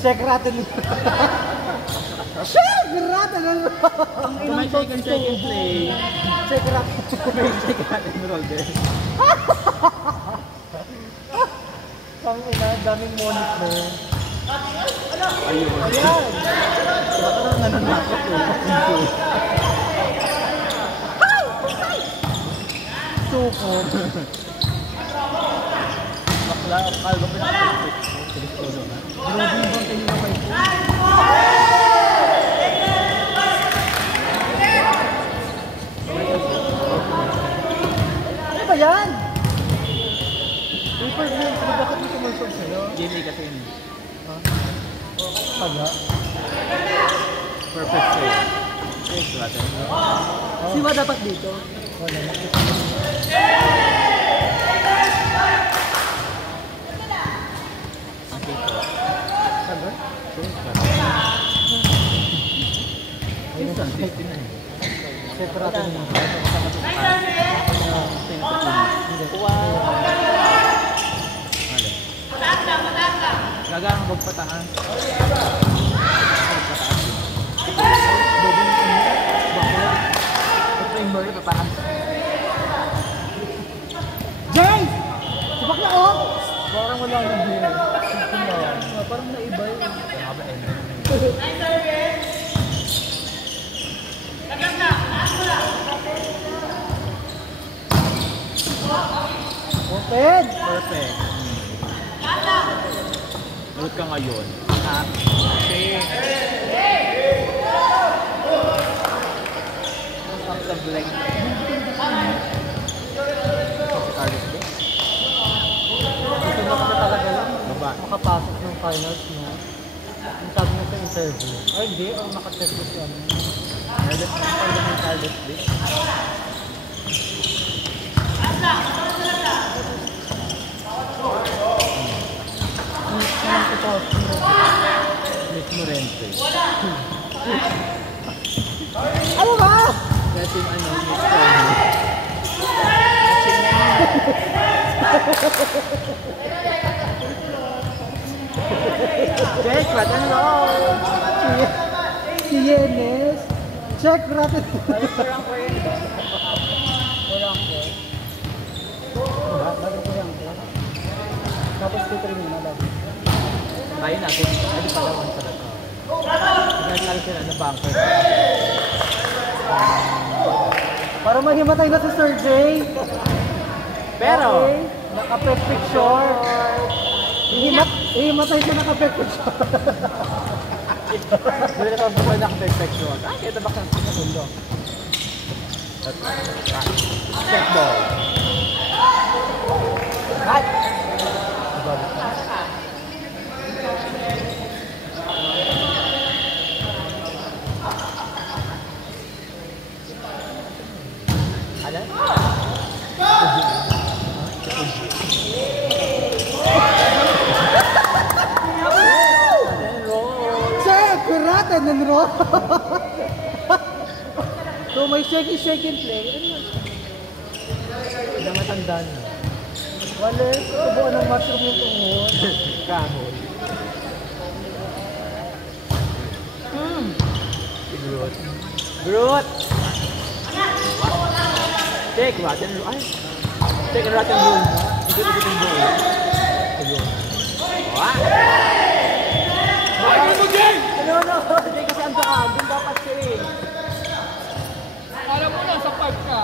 Check Rattle! Check Rattle! Ang May second play. Check Rattle! May second roll din. Ang ina, daming monit mo. Ayun. Ayan! Baka lang nananakot eh. Suko. Bakla, kalbo pinakapit. Tulis-tulo na. Grabe yung bang kanina may po. Ano ba yan? Paper view, bakit mo tumusog sa'yo? Jimmy kasi yun. Paga. Perfect save. Save natin. Siwa dapat dito? Wala na. Okay po. Paga? Save ka. Ayun sa Safety na eh. separate mo. Gagang magpataas. Jay! Subak na oh! Parang wala nang here. Parang naiba yun. Open! Perfect. Ulit ka ngayon. Ang tablet. Si Carlos ba? Gusto mo ka talaga lang Baba. makapasok ng finals mo. Ang sabi mo sa interview. Ay hindi, nakatest ko siya. Carlos na Carlos ng Carlos ba? Miss Morente. Ano ba? Kasi yung ano, Miss Tony. Check rat, ano? Si Yenes. Check rat. Walang ko yun. Walang ko. Bago ko lang ko. Tapos titry mo na lagi. Tayo natin. Ay, di pala one pala to. Nagkakala sila na bunker. Para maghimatay na si Sir Jay. Pero, Okay. Naka-perfect short. Ihimatay siya naka-perfect short. hindi na kami na perfection. Ah, kaya tabak ng segundo. Set ball. Cut! Alam? roll. So may second play. Ano yan? Hindi matandaan na. Wala, subuan ng mushroom yung tungod. Kahoy. Groot. Groot! Take rotten roll. Ay! Take rotten roll. Ikot-ikot yung roll. Ayun. Wah! Bakit mo, Jay? No. Hindi kasi ang daan. Doon dapat siya eh. Alam mo na, sa park ka.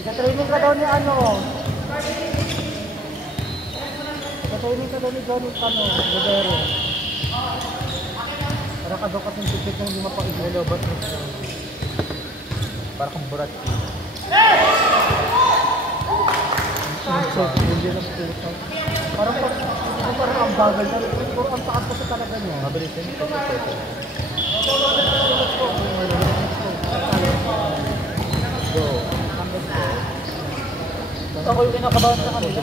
Nag-training ka daw ni ano. Nag-training ka daw ni Johnny Rivero. Para ka daw kasing tipid na hindi mapag-ilobat mo. Para kang burat. Hindi na puto. Parang ang bagal na. Pero ang taas kasi talaga niya. Mabilis din ito. Go. Ako yung kinakabahan sa kanila.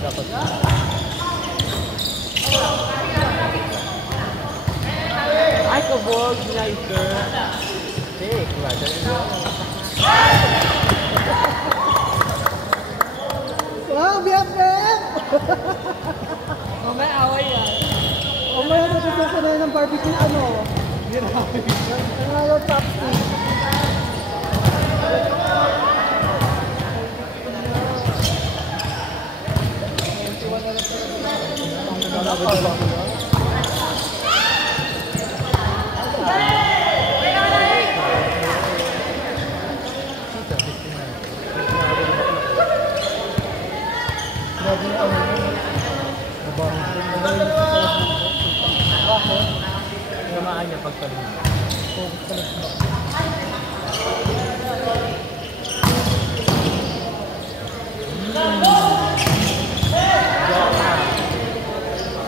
Ay, kabog, sniper. Take rotten roll. Wow, BFF! Mamaya away yan. O may natutusan na yun ng barbecue ano? Grabe. Ano nga yung top stick? Grabe na ano. Tamaan niya pagkalim.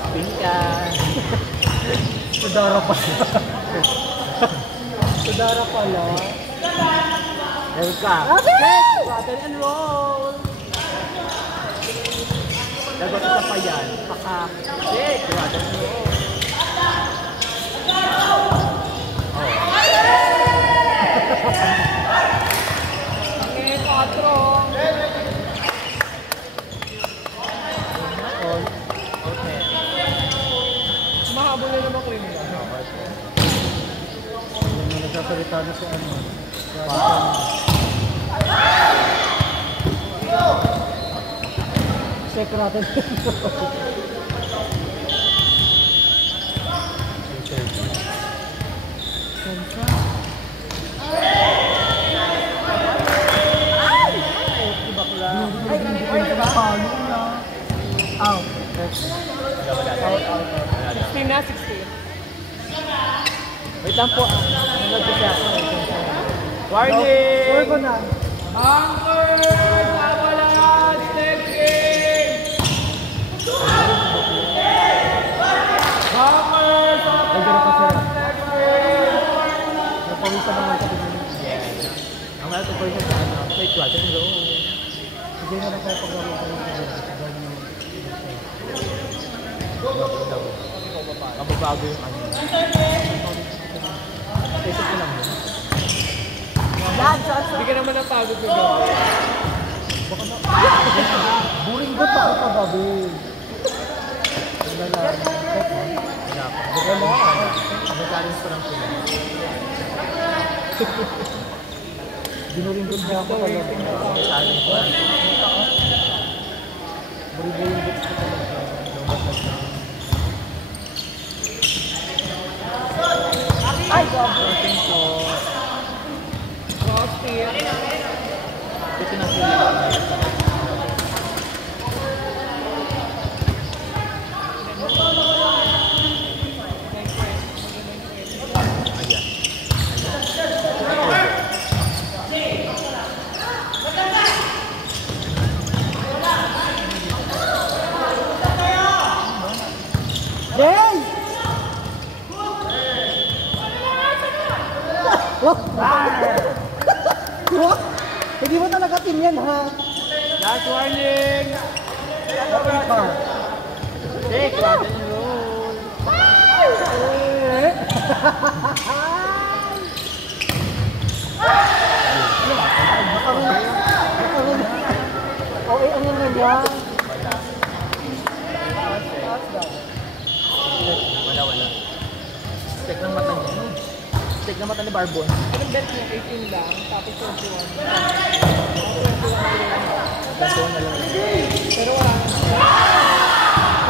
Pinka. Sudara pala. Sudara pala. Elka. Okay! Rotten and roll. Dapat isa pa yan. Take rotten and roll. Ang 4. Okay. Mahabol na naman ko yun. Nagsasalita na si ano. Check natin. Out. 16 na, 16. Wait lang po. Nag-siya. Warning! Score ko na. Anchor! Avalanche! Next game! Hammer! Avalanche! Next game! Napawisan naman sa pinili. Ang mga ito po siya sa ano. Take rotten and roll. Hindi na lang tayo paglaro ko ng Mababago yung ano. Isip ko lang yun. Hindi ka naman napagod ko doon. Buring ko pa ako gabi. Wala lang. Wala pa. Wala. Nag-challenge pa lang sila. Binuring ko siya ako talaga. Nag-challenge pa lang. Buring ko siya talaga. Ay! Crossing po. Crossfit. Ito na sila. Hey! Hindi mo talaga team yan ha? Last warning! Okay pa. Take rotten and roll. Oo, ano na yan? Wala. Stick ng mata niya. Stick ng mata ni Barbon. Anong bet mo? 18 lang, tapos 21. Ganto na lang. Pero wala na.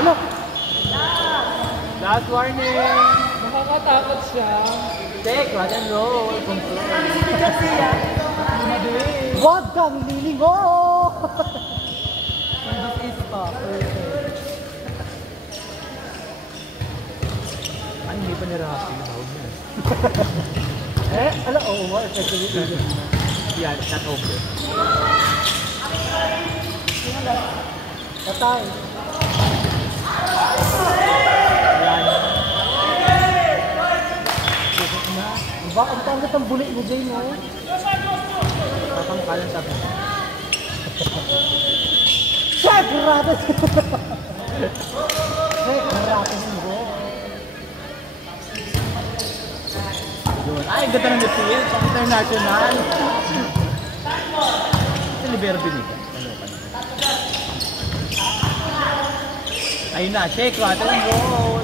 Ano? Last warning! Nakakatakot siya. Take, rock and roll. Control. Wag kang lilingo! Ay, hindi pa nirapi. Ala, oo nga, effectively. Yeah, it's not over. Patay. Ba, ang tangat ang bulik mo, Jay, no? Tatangkalan sabi. Check! Ratas! Check! Ratas mo. Ay, ganda ng midfield. Pang international. Ito ni Libero Benita. Ayun na, shake, rock and roll.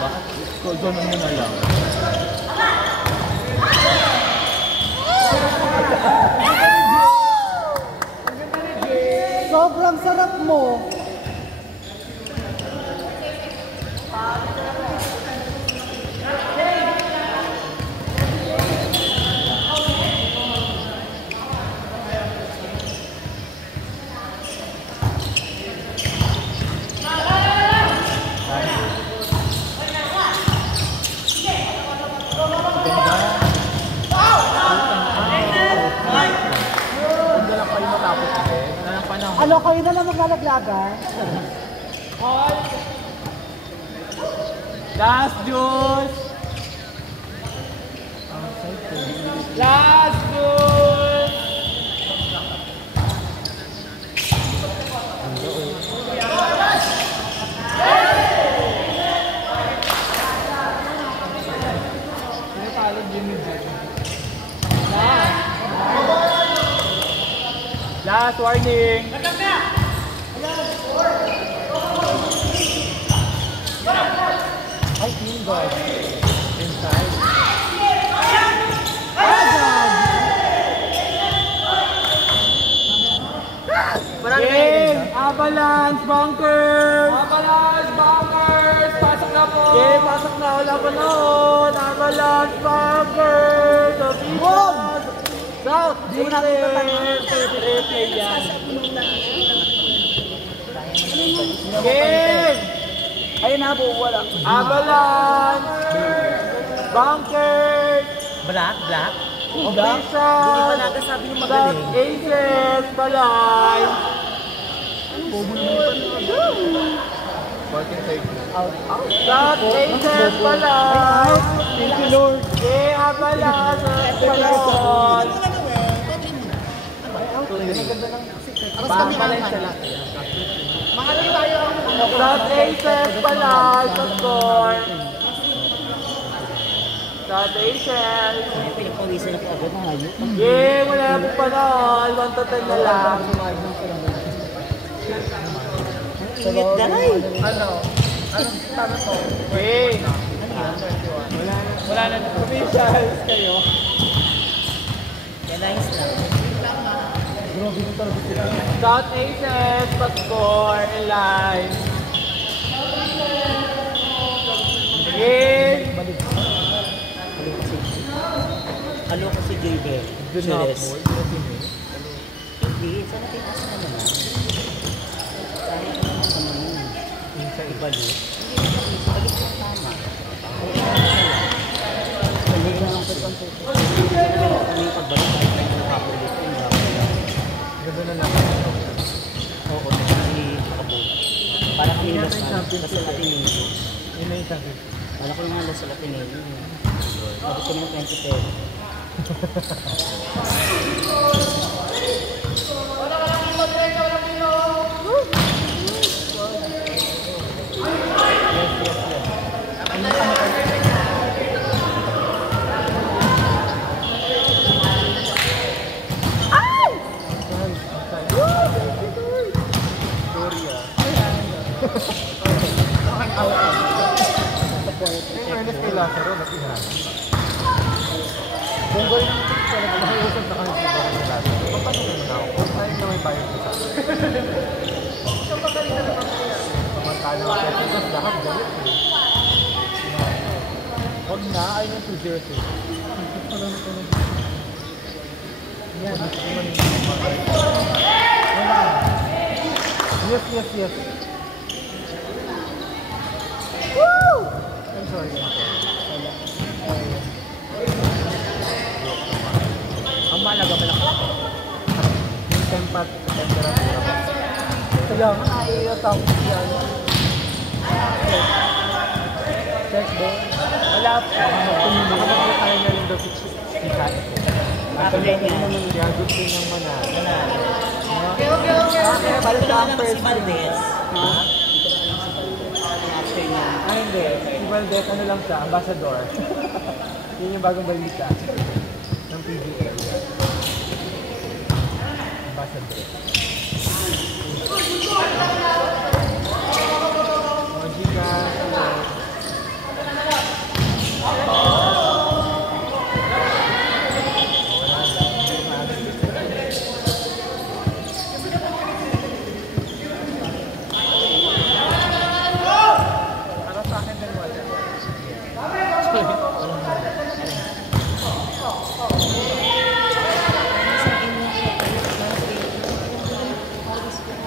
Bakit? Zone mo na lang. Sobrang sarap mo. Ano, kayo na lang maglalaglagan? Last juice! Last goal! Tinatalo Jimmy J. Last warning! Ay, Kingo. Inside. Game! Avalanche! Bunkers! Avalanche, Bunkers! Pasok na po! Game! Pasok na! Wala pa noon! Avalanche! Bunkers! Official! South! Defense! Replay yan! Game! Ayun na po, wala. Avalanche! Bunkers! Black? Official! Hindi pa nagasabi ng magaling. South Aces! Balay! South Aces! Balay! Thank you, Lord. Yeah, Avalanche! Balay! Balay sila. South Aces! Balay! Sa score! South Aces! Pinagpawisan na po agad na hayop. Yeah, wala na po panahon. 1 to 10 na lang. Init daray. Ano? Anong tama to? Okay. Wala na. Officials kayo. Realize lang. South Aces, pa-score in line. Game. Halo ko si JB. Cheers. Hindi, sana tinas na naman. Kahit naman naman. Yung sa ibalo. Balik ko tama. Balik lang ang pagpapit. Kami pagbalik kahit na yung kapulit. Ganda na lang. Oo, si Kabul. Parang nilas na. Kasi Latinero. Yun na yung sabi. Wala ko nga sa Latinero. Bakit ko naman 2010. Samantala ng Petrobras, lahat galit eh. Huwag na, ay yung 2-0. Yan. Yes. Woo! I'm sorry. Ang mahalaga malakas. Yung temperatura. Kaya nga naiiyasaw ko yan. Check doon. Wala po. Nakabagay tayo na yung dapat kita. Actually niya. Kaya good thing ng manalo. Okay, balik na ang first Valdez. Ha? Ay hindi. Si Valdez ano lang siya, ambassador. Yun yung bagong balita ng PBA. Ambassador. Magica.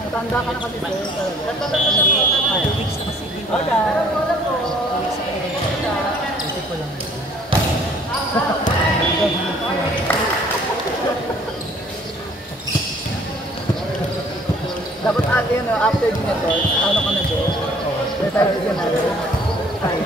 Tanda ka na kasi sir. Hindi. 2 weeks na kasi dito. Okay. 2 weeks na dito. Isip ko lang. Dapat ate yun, after din na to, ano ka na doon? Retire din na doon. Hi.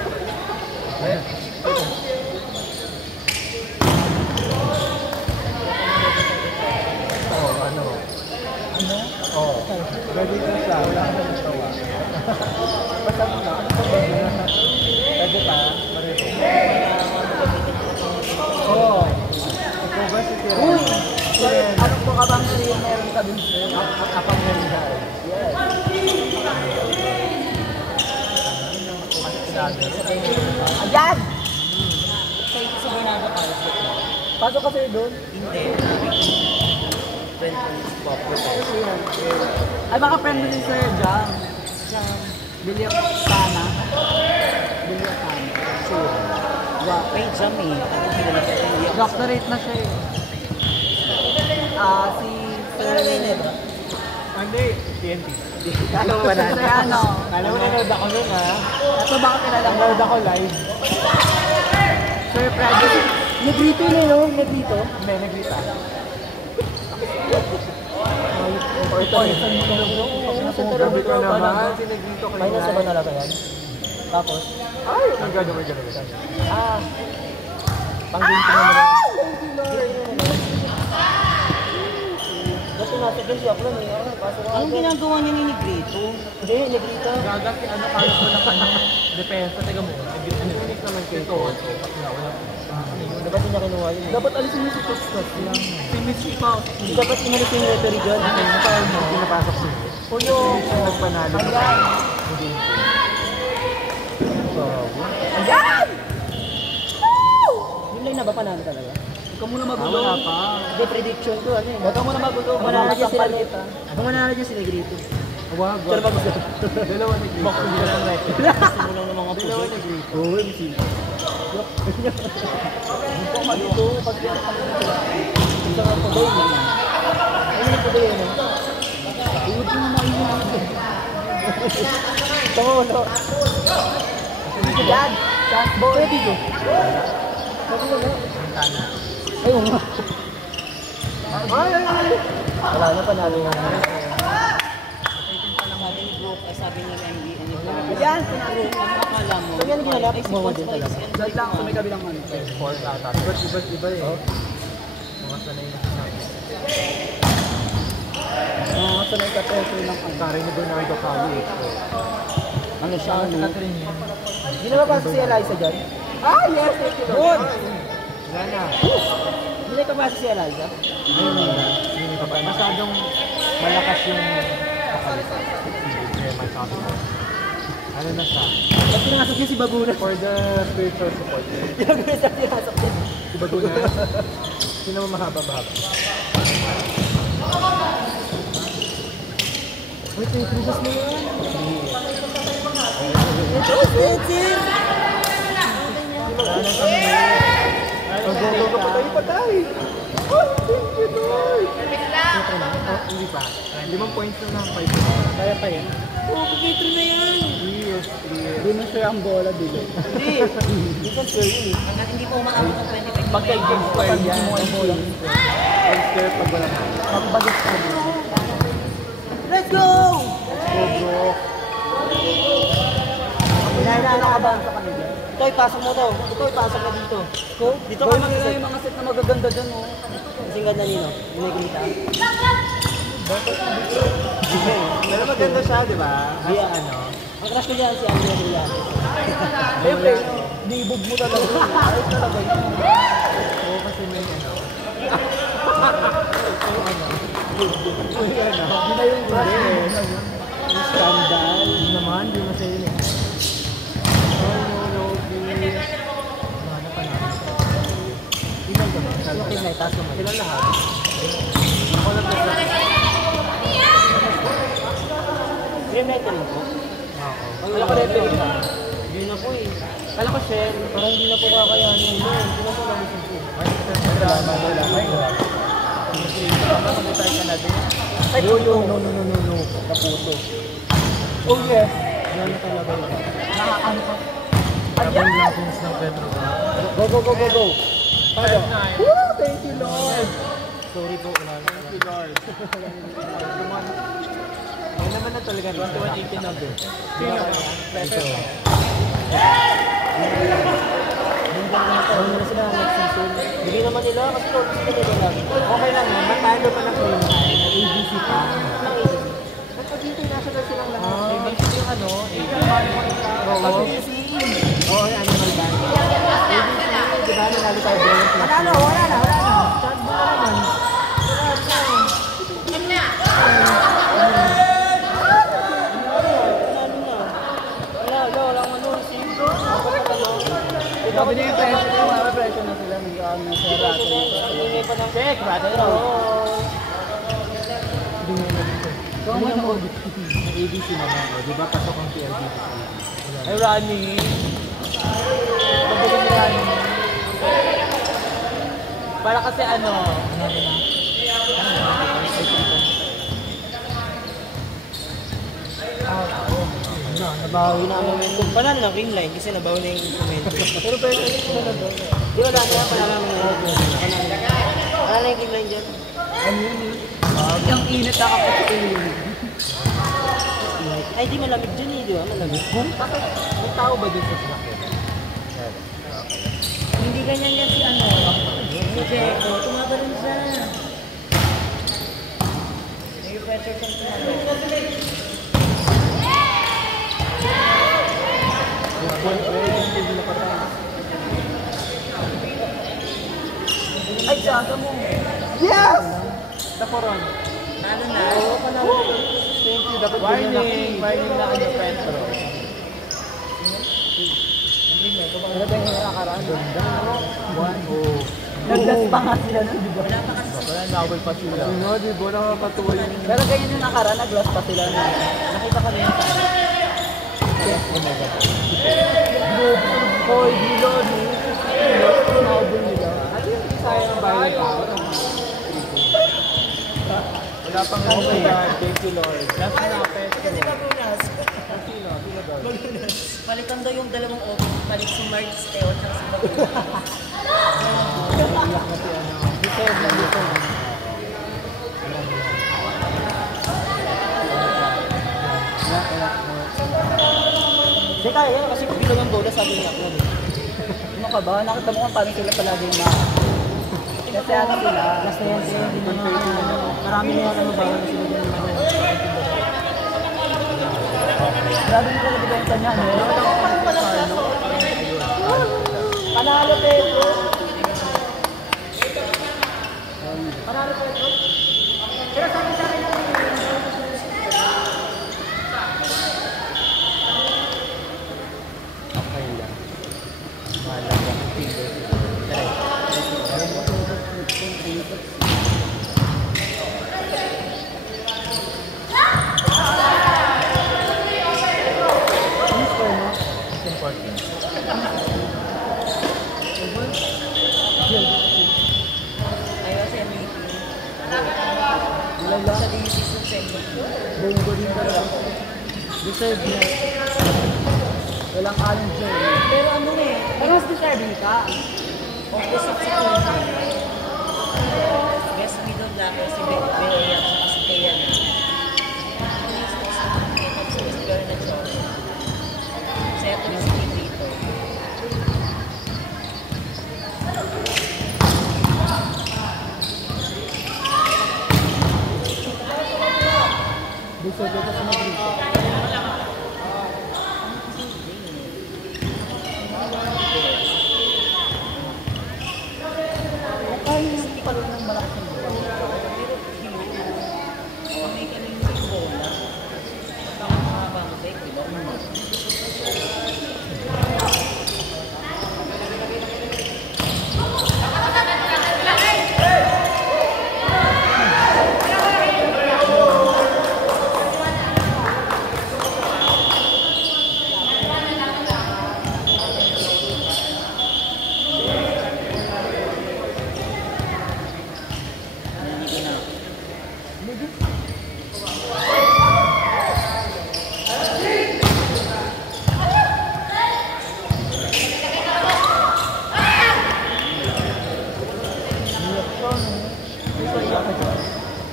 Oo. Ready ko siya. Wala ka na nagawa. Basta mo na. Pwede pa. Marito. Oo. Ikaw ba si Kira? Uy! Anong po ka bang meron ka dun sir? Apang meron ka. Yes. Ayan! Sa Bernardo Carlos. Pasok ka sir doon? Hindi. Ay, baka friend mo si Sir Jam. Bilya Sana. Sure. May jam eh. Doctorate na siya eh. Si Sir... Hindi, TNT. Alam mo ba na? Sir ano? Alam mo, nanood ako nun ha. Ito baka kilala mo? Nanood ako live. Sir Frederick. Negrito na no? Negrito? Hindi, Negrita. Gabi ka naman. May nasa ba talaga yan? Tapos? Ay, ang gano'n, may gano'n. Pang-ginto naman yan. Ba't tumatigil siya ako lang eh? Anong ginagawa niya ni Negrito? Hindi, Negrito. Gagaki, kalos mo lang depensa. Teka mo, nag-inis naman kayo. Ito, Dapat hindi niya kinuha yun. dapat alisin mo si Texas lang. Si Miss Ikaw. Hindi dapat inalis yung referee dyan. Paano mo pinapasok siya? O yung... Nagpanalo. Ayan! Hindi. Ayan! Yung line na ba panalo talaga? Ikaw muna magulo. Wala pa. Hindi, prediction ko ano eh. Huwag ka muna magulo. Manalo dyan sila nito. Kung manalo dyan sila Negrito. Wag. Pero magulo. Dalawa na grito. Bakit hindi ka lang record? Gusto mo lang ng mga puso. Dalawa na grito. Oo, MC. Hindi po malito. Pag yan, isa nga po ba yun? Ano po ba yun? Iwag mo na iwag. Tango, no? Sige, dad. Shot ball. Pwede ko. Ayun nga. Wala na panalo nga. Sabi ni NBA, Yan! akala mo. Kaya naging hanap, mo din talaga. Dahil lang sa may kabilang ano. Sport ata. Iba eh. Mga sanay na sinabi. Mga sanay ka peso lang ang taray ni Bernardo Carlos. Ano siya? Si Catherine yun. Hindi na mapasok si Eliza dyan? Ah, yes! Thank you, Lord. Wala na. Hindi na papasok si Eliza? Hindi pa pa. Masyadong malakas yung kapalitan. Kaya may sabi na. Ano na siya? Ba't pinasok niya si Baguna? For the spiritual support. Yung isa pinasok niya. Si Baguna. Sino mo mahaba-bahaba? Petro, mo yan. Go, patay. Oh, thank you, Lord. Hindi pa. 5 points na lang, 5 points. Kaya pa yan. Oo, Petro na yan. Yes. Hindi na siya ang bola, dilo. Hindi. Hindi pa square yun eh. Hanggang hindi po umaabot ng 25. Pagka game square yan, ang bola. Ang square pag wala na. Pagbalik ko. Let's go! Go, bro. Hinahina ka ba sa kanila? Ito, ipasok mo to. Ito, ipasok mo dito. Dito ka Gawin nila yung mga set na magaganda dyan, oh. Kasing ganda nino. Binigilita. Pero maganda siya, di ba? Via ano. Ang crush ko dyan si Andrea Villar. Siyempre, nibog mo talaga. Ay, talaga yun. Oo, kasi may ano. Hindi na yung crush mo. Scandal. Hindi naman, hindi na sa'yo eh. Ilan ka ba? Okay na, itaas naman. Sila lahat. Ako lang gusto. Game night rin po. Wala ko referee na. Hindi na po eh. Kala ko share. Parang hindi na po kakayanin mo. Hindi na po nabisin po. Drama, wala. Ay, wala. Mag-retire ka na din. Ay, no. Kaputo. Oh, yes. Yan na talaga yun. Nakakano ka. Double lockings ng Pedro. Go. Paano? Woo! Thank you, Lord. Sorry po. Thank you, Lord. Ay naman na talaga. 21-18 na din. Sino? Pedro. Ano na sila next season? Bigay naman nila kasi Lord sila nila lang. Okay lang yun. Matalo pa ng Green Line. ABC pa. Nagpag-international silang lahat. ABC yung ano? ABC. Oo, yung animal band. ABC, di ba? Nanalo tayo bronze last Wala na. Chad mo na naman. Wala ano. Sabi niya yung pressure. May pressure na sila. May sira. Check, brother. So, ano na po? May ABC naman. Di ba pasok ang PLDT? Ay, Ronnie. Pagdating ni Rani. Para kasi ano? Nabawi na ang momentum. Panalo ng green line kasi nabawi na yung momentum. Pero pwede ulit na lang doon. Di wala na panalo ng momentum. Wala na yung green line dyan. Ano yun eh? Ang init na kapatid. Ay, di malamig dyan eh, di ba? Malamig. May tao ba dun sa sasakyan? Hindi ganyan yan si ano. Si Jeko, tumaba rin siya. May pressure siyang tumaba. Ay, saga mo. Yes! Taporon. Ano na? Oo, panalo. Thank you. Dapat warning na ano, Pedro. Ano ba yung nakakaraan? Ganda, no? 1-0. Nagdas pa nga sila nun, di ba? Wala pa kasi. Wala, nawal pa sila. Ano, di ba? Nakapatuloy yung... Pero ganyan yung nakaraan, naglas pa sila nun. Nakita kami yung time. Hoy, dilo, nakabul nila. Ano yung sayang ng bahay ng tao? Wala pang yan. Thank you, Lord. Last na, Pedro. Kasi kabunas. Sino ba? Palitan daw yung dalawang open. Palit si Mark Steo at si Babunas. Iyak na si ano. Deserve na dito. Hindi kaya yan kasi bilang ang bola sabi niya ako. Ano ka ba? Nakita mo kung paano sila palagi yung kasi ano sila, last na yan sila, hindi naman marami na yan ano ba, sila din naman yan. Grabe mo talaga ba yung kanya, no? Panalo, Pedro! Panalo, Pedro! Pero sabi sa akin Okay lang. Mahalaga ang finger. season sending. Bongo din talaga. Deserve niya. Walang alam dyan. Pero ano eh, Pero mas deserving ka. opposite si Tony. Best middle blocker si Bea at si Kaya na. Si Miss Garna Chong. Seto si Kitito. Deserve ka sa Madrid. Ay, hindi pala ng malakas ng bola. May kanina yung bola. Ang mahaba mo sa ikilo.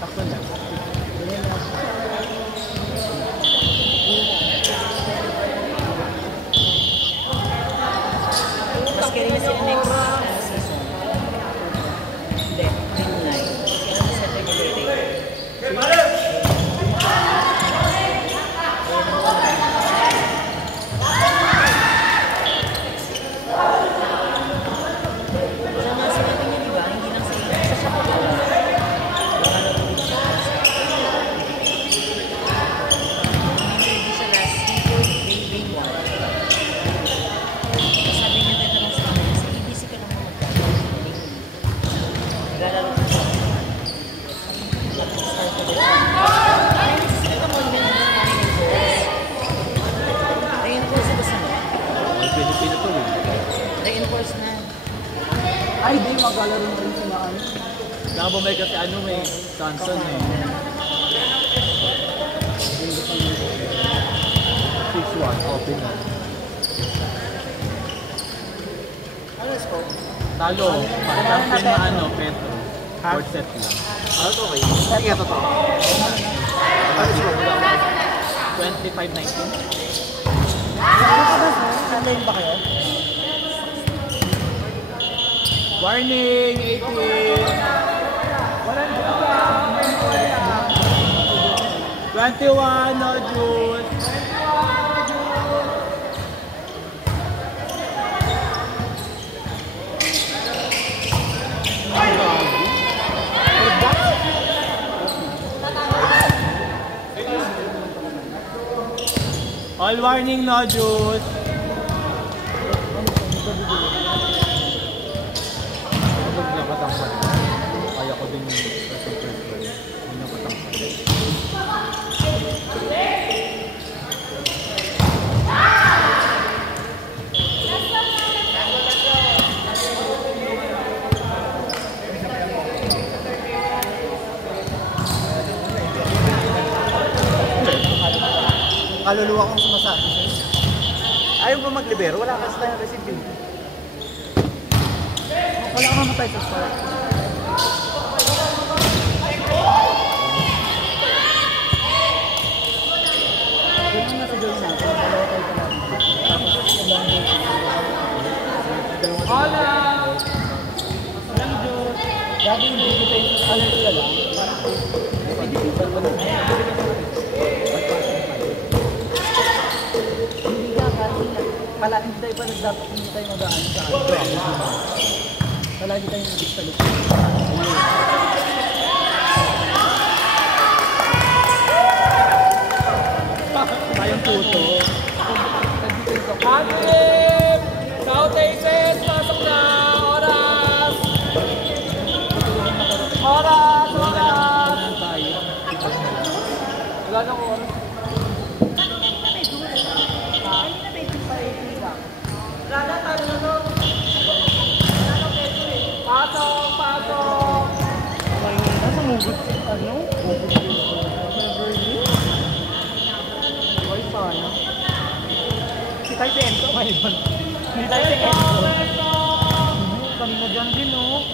Takto lang. Mas kaya niya sila next season. Hindi, July. Sila na center ni Bebe. Sama sinabi niya, di ba? Hindi lang sila sa siya ko wala. Hindi siya last game 1. Sabi niya dito lang sa akin, kasi busy ka lang magkakaroon. Naglalaro ka siya. Start ko dito. Ay, ito mo, hindi na reinforce ito sa mo. Pilipino to eh. Reinforce na. Ay, di magalaro na rin sila ano. Saka bumay kasi ano may Johnson eh. 6-1, open na. Ano score? Talo, pag-champion na ano, Petro. Fourth set lang. Ano to kayo? Sige, totoo. Ano score? 25-19. Nandayin ba kayo? Warning! 18! Walang joke. 21, no juice! All warning, no juice! Kaya ko din yung first goal. Hindi na patangkad. Kaluluwa kong sumasabi sa'yo. Ayaw ba maglibero? Wala kasi tayong receive. Wala kang mamatay sa start. Yun ang nasa gawin natin. Dalawa tayo pa natin. Tapos dalawang goal. Hola! Walang Diyos. Dati yung defense, ano sila lang? Hindi ka kasi palagi tayo pa dapat hindi tayo mag-aan sa ano. Palagi tayo nag-salute. Tayong tuto. Atim! South Aces! Pasok na! Oras! Oras! Oras! Wala na ko oras. Wala na tayo na to. Pasok! Pasok! Nasa mugot ano? tayo si Enzo ngayon. Hindi tayo si Enzo. Kanina dyan din, no?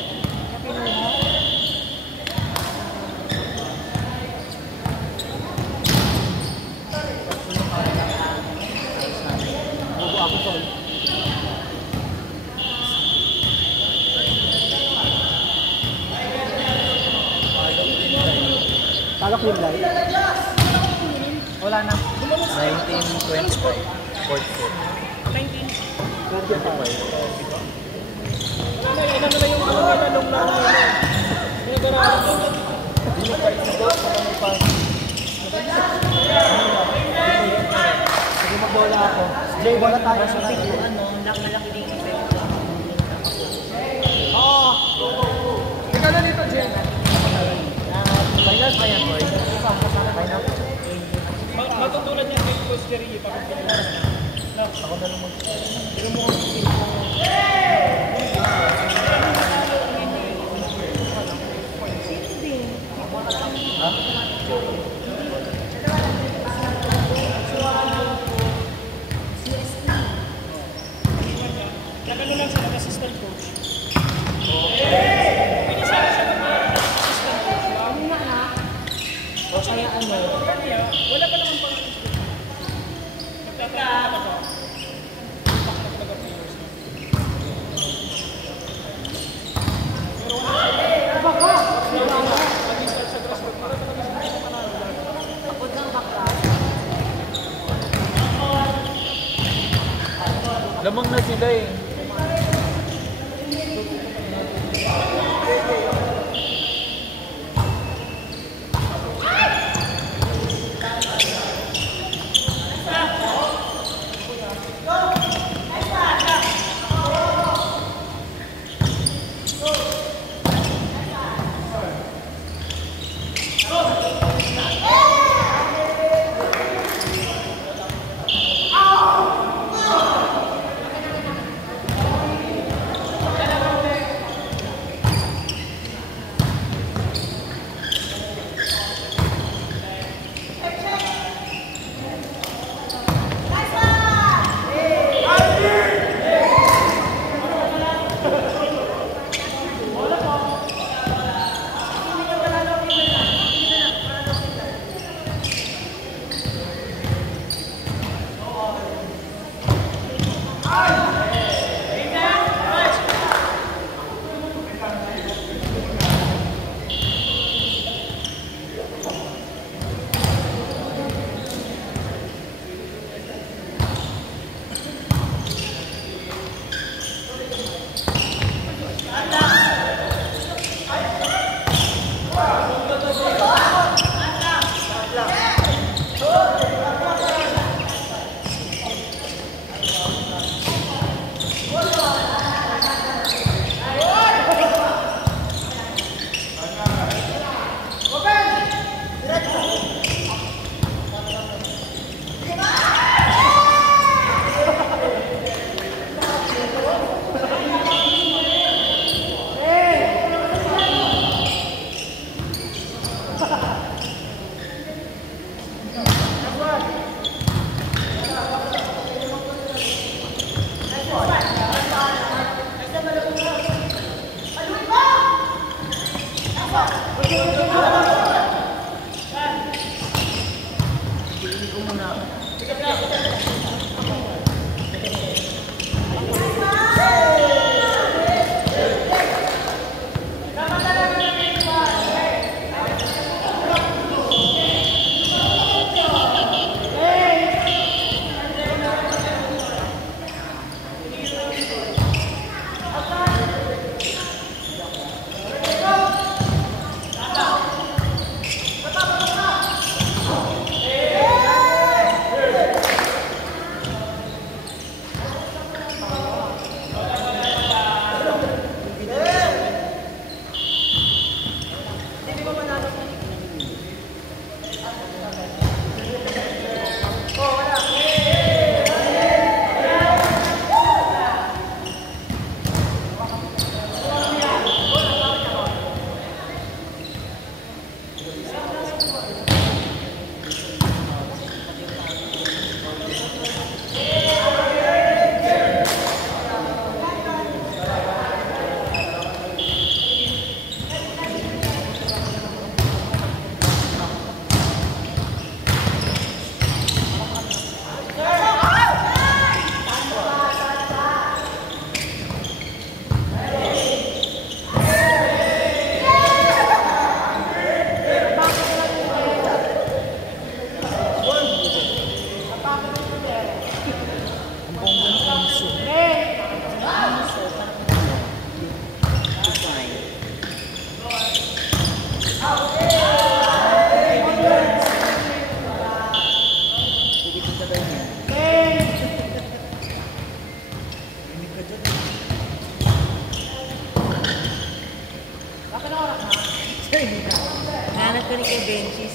Nakinuha. Bugo ako tol. Talak yung light. Wala na. 1925. 44. 19. 25. Ano na yung mga nalong lang nila. Pinag-aralan ko. Sige magbola ako. Jay, bola tayo sa light. Malaki din yung effect. Oo. Ikaw na dito, Jen. Final pa yan, boy. Final. Matutulad niya kay Coach Jerry pag Ako na lang mag- pero mo nagano lang siya assistant coach. Pinasara siya ng assistant coach lang. O kaya ano? Wala pa naman pang nagtatrabaho ka ba? Pak na talaga players na. Pero wala siya. Mag-start sa grassroots. Wala talaga siya panalo lang. Kapod ng bakla. Lamang na sila eh.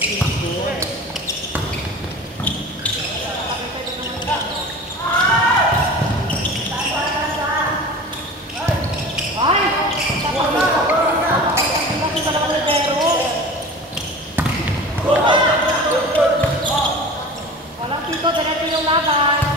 Walang pito, diretso yung laban.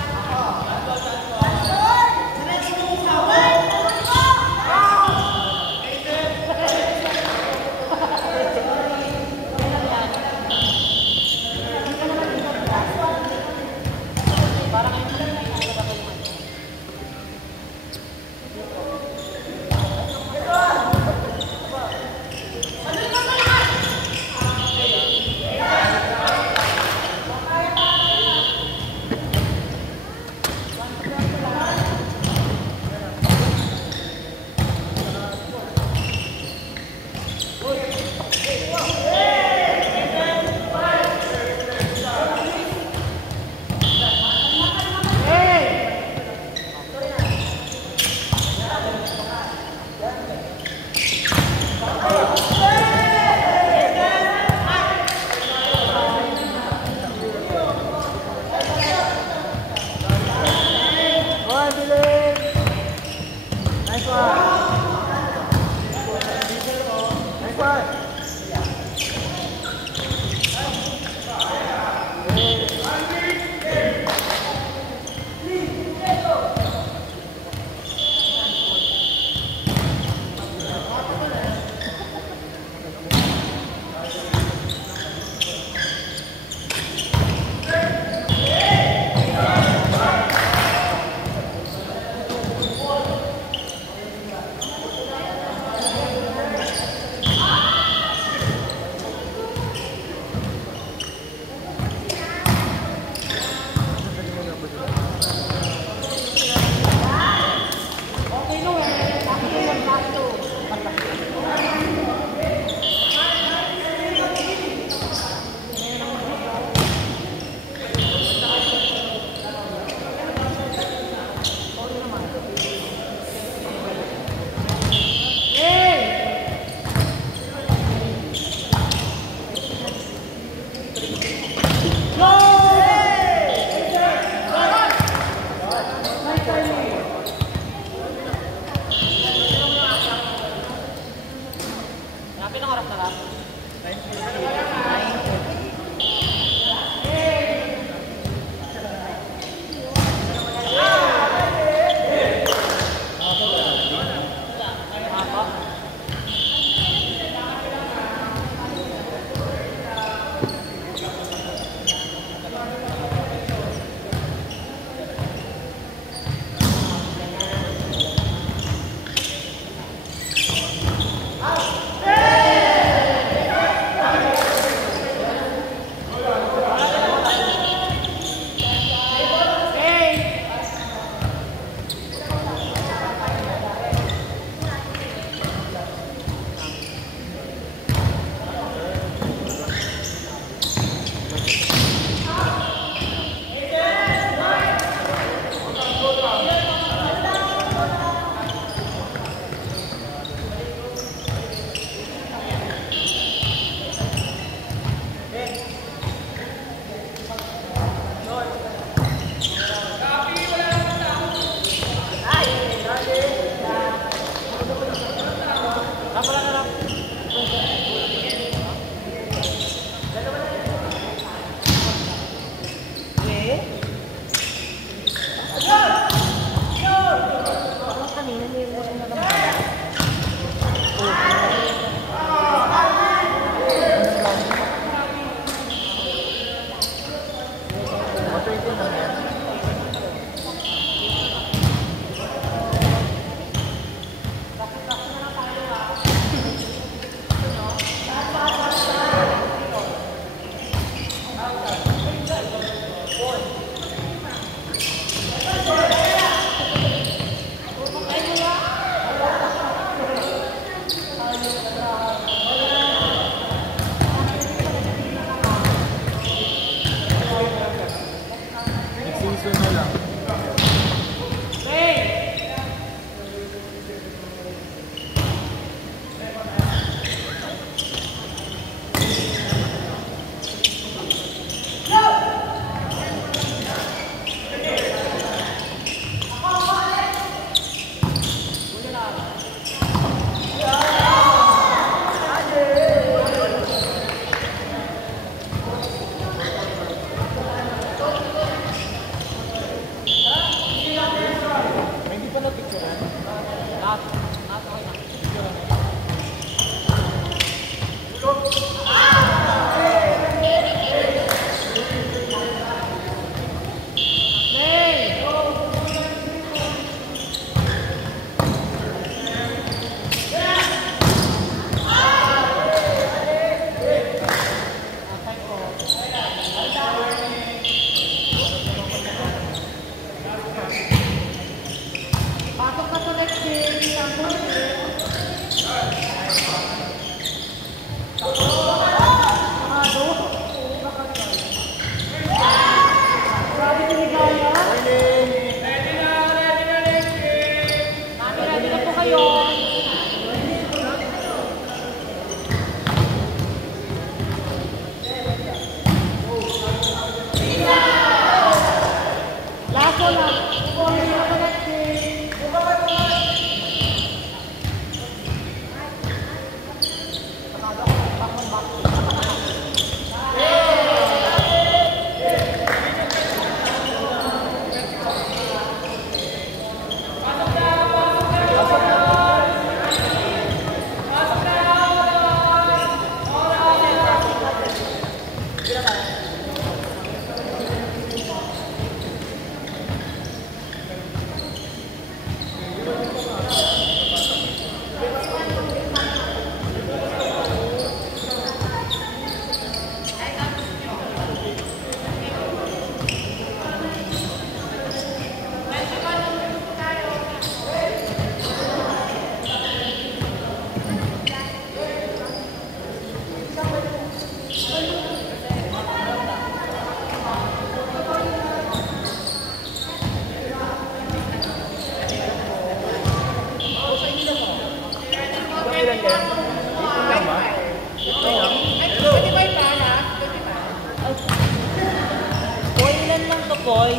Boy, ilan lang to, boy?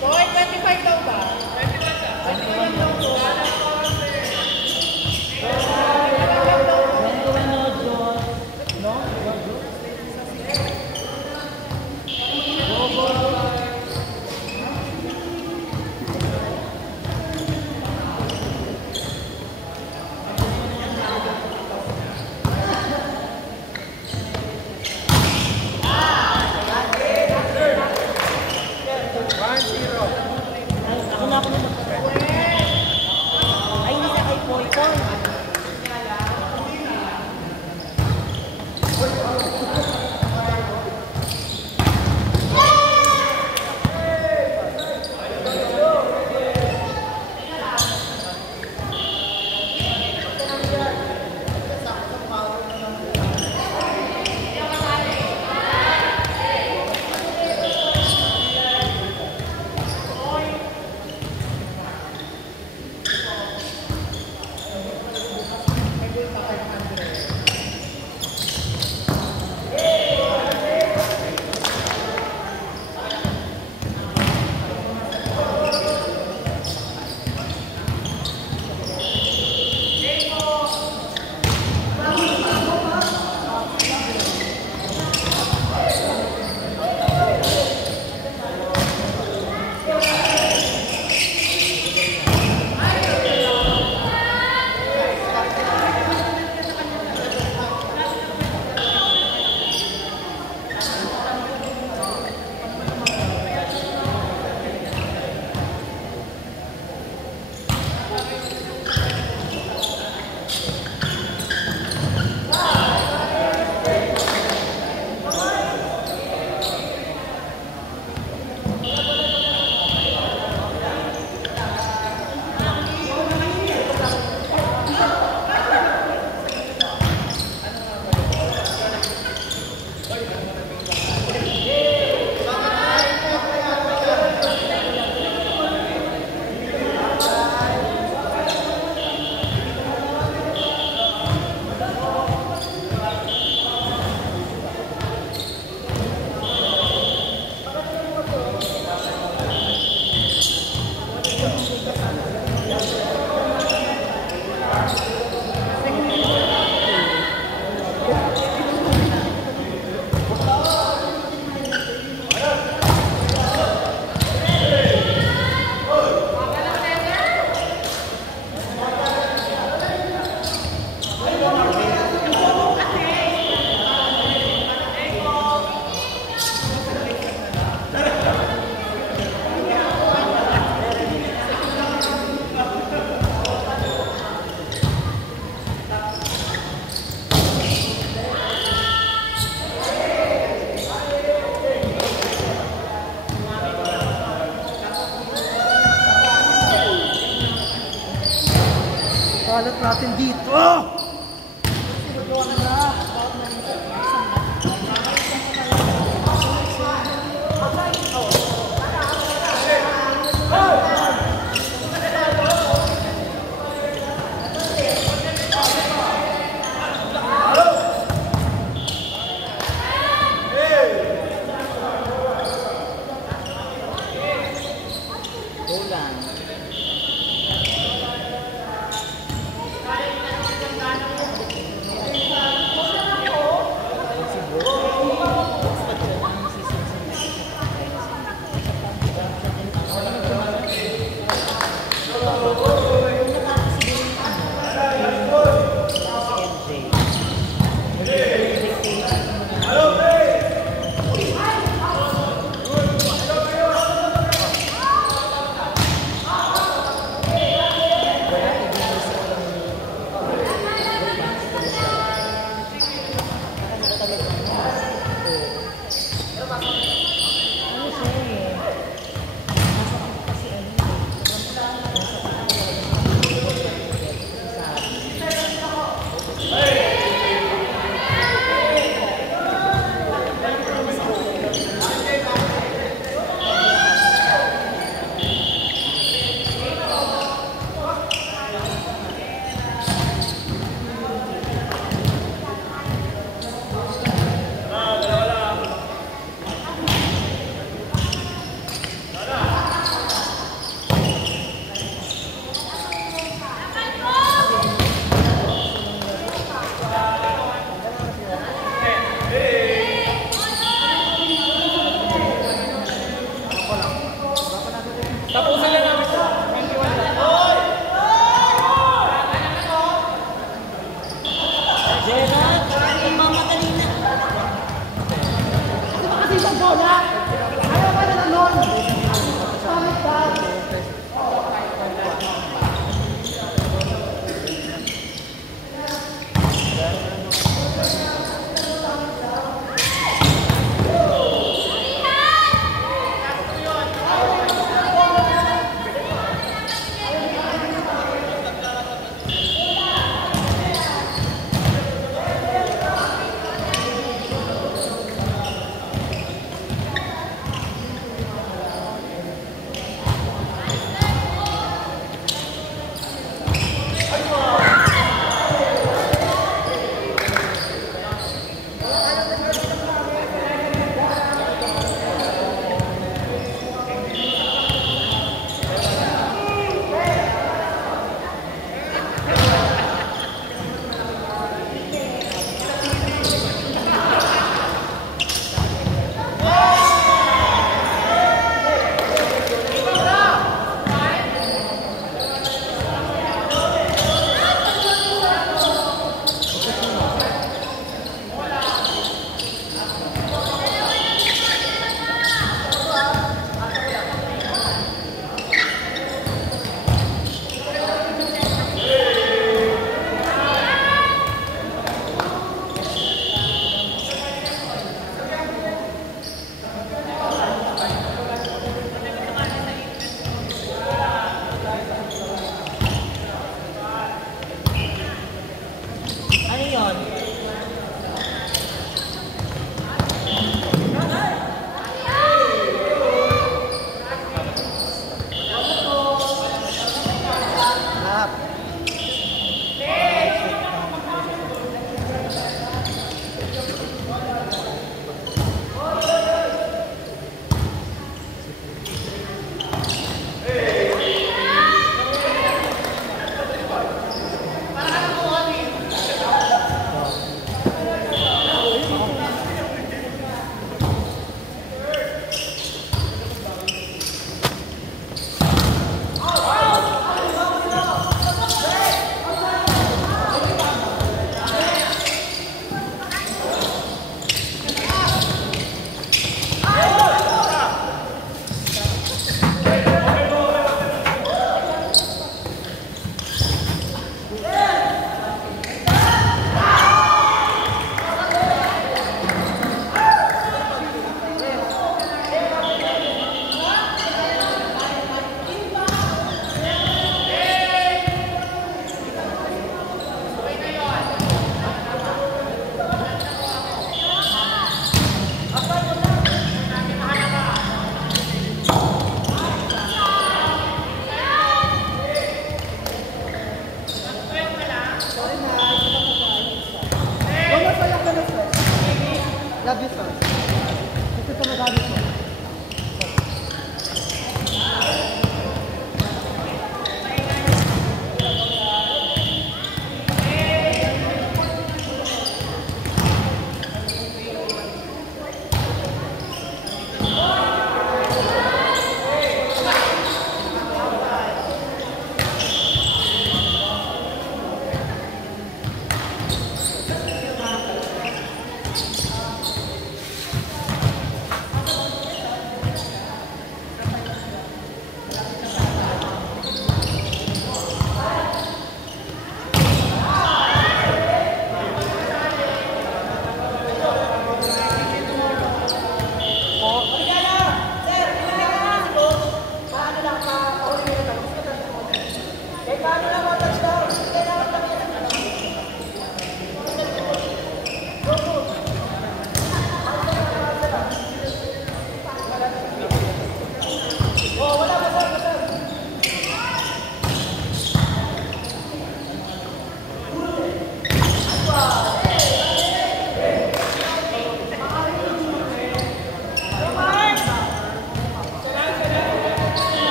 Boy, 25 daw ba? 25 daw po. Ako na ay, hindi na kay Boy Boy. Kalat natin dito. Oh! Go lang. isang bola! Ayaw ka na nun! Pangit ka! Love you, sir. Gusto ko na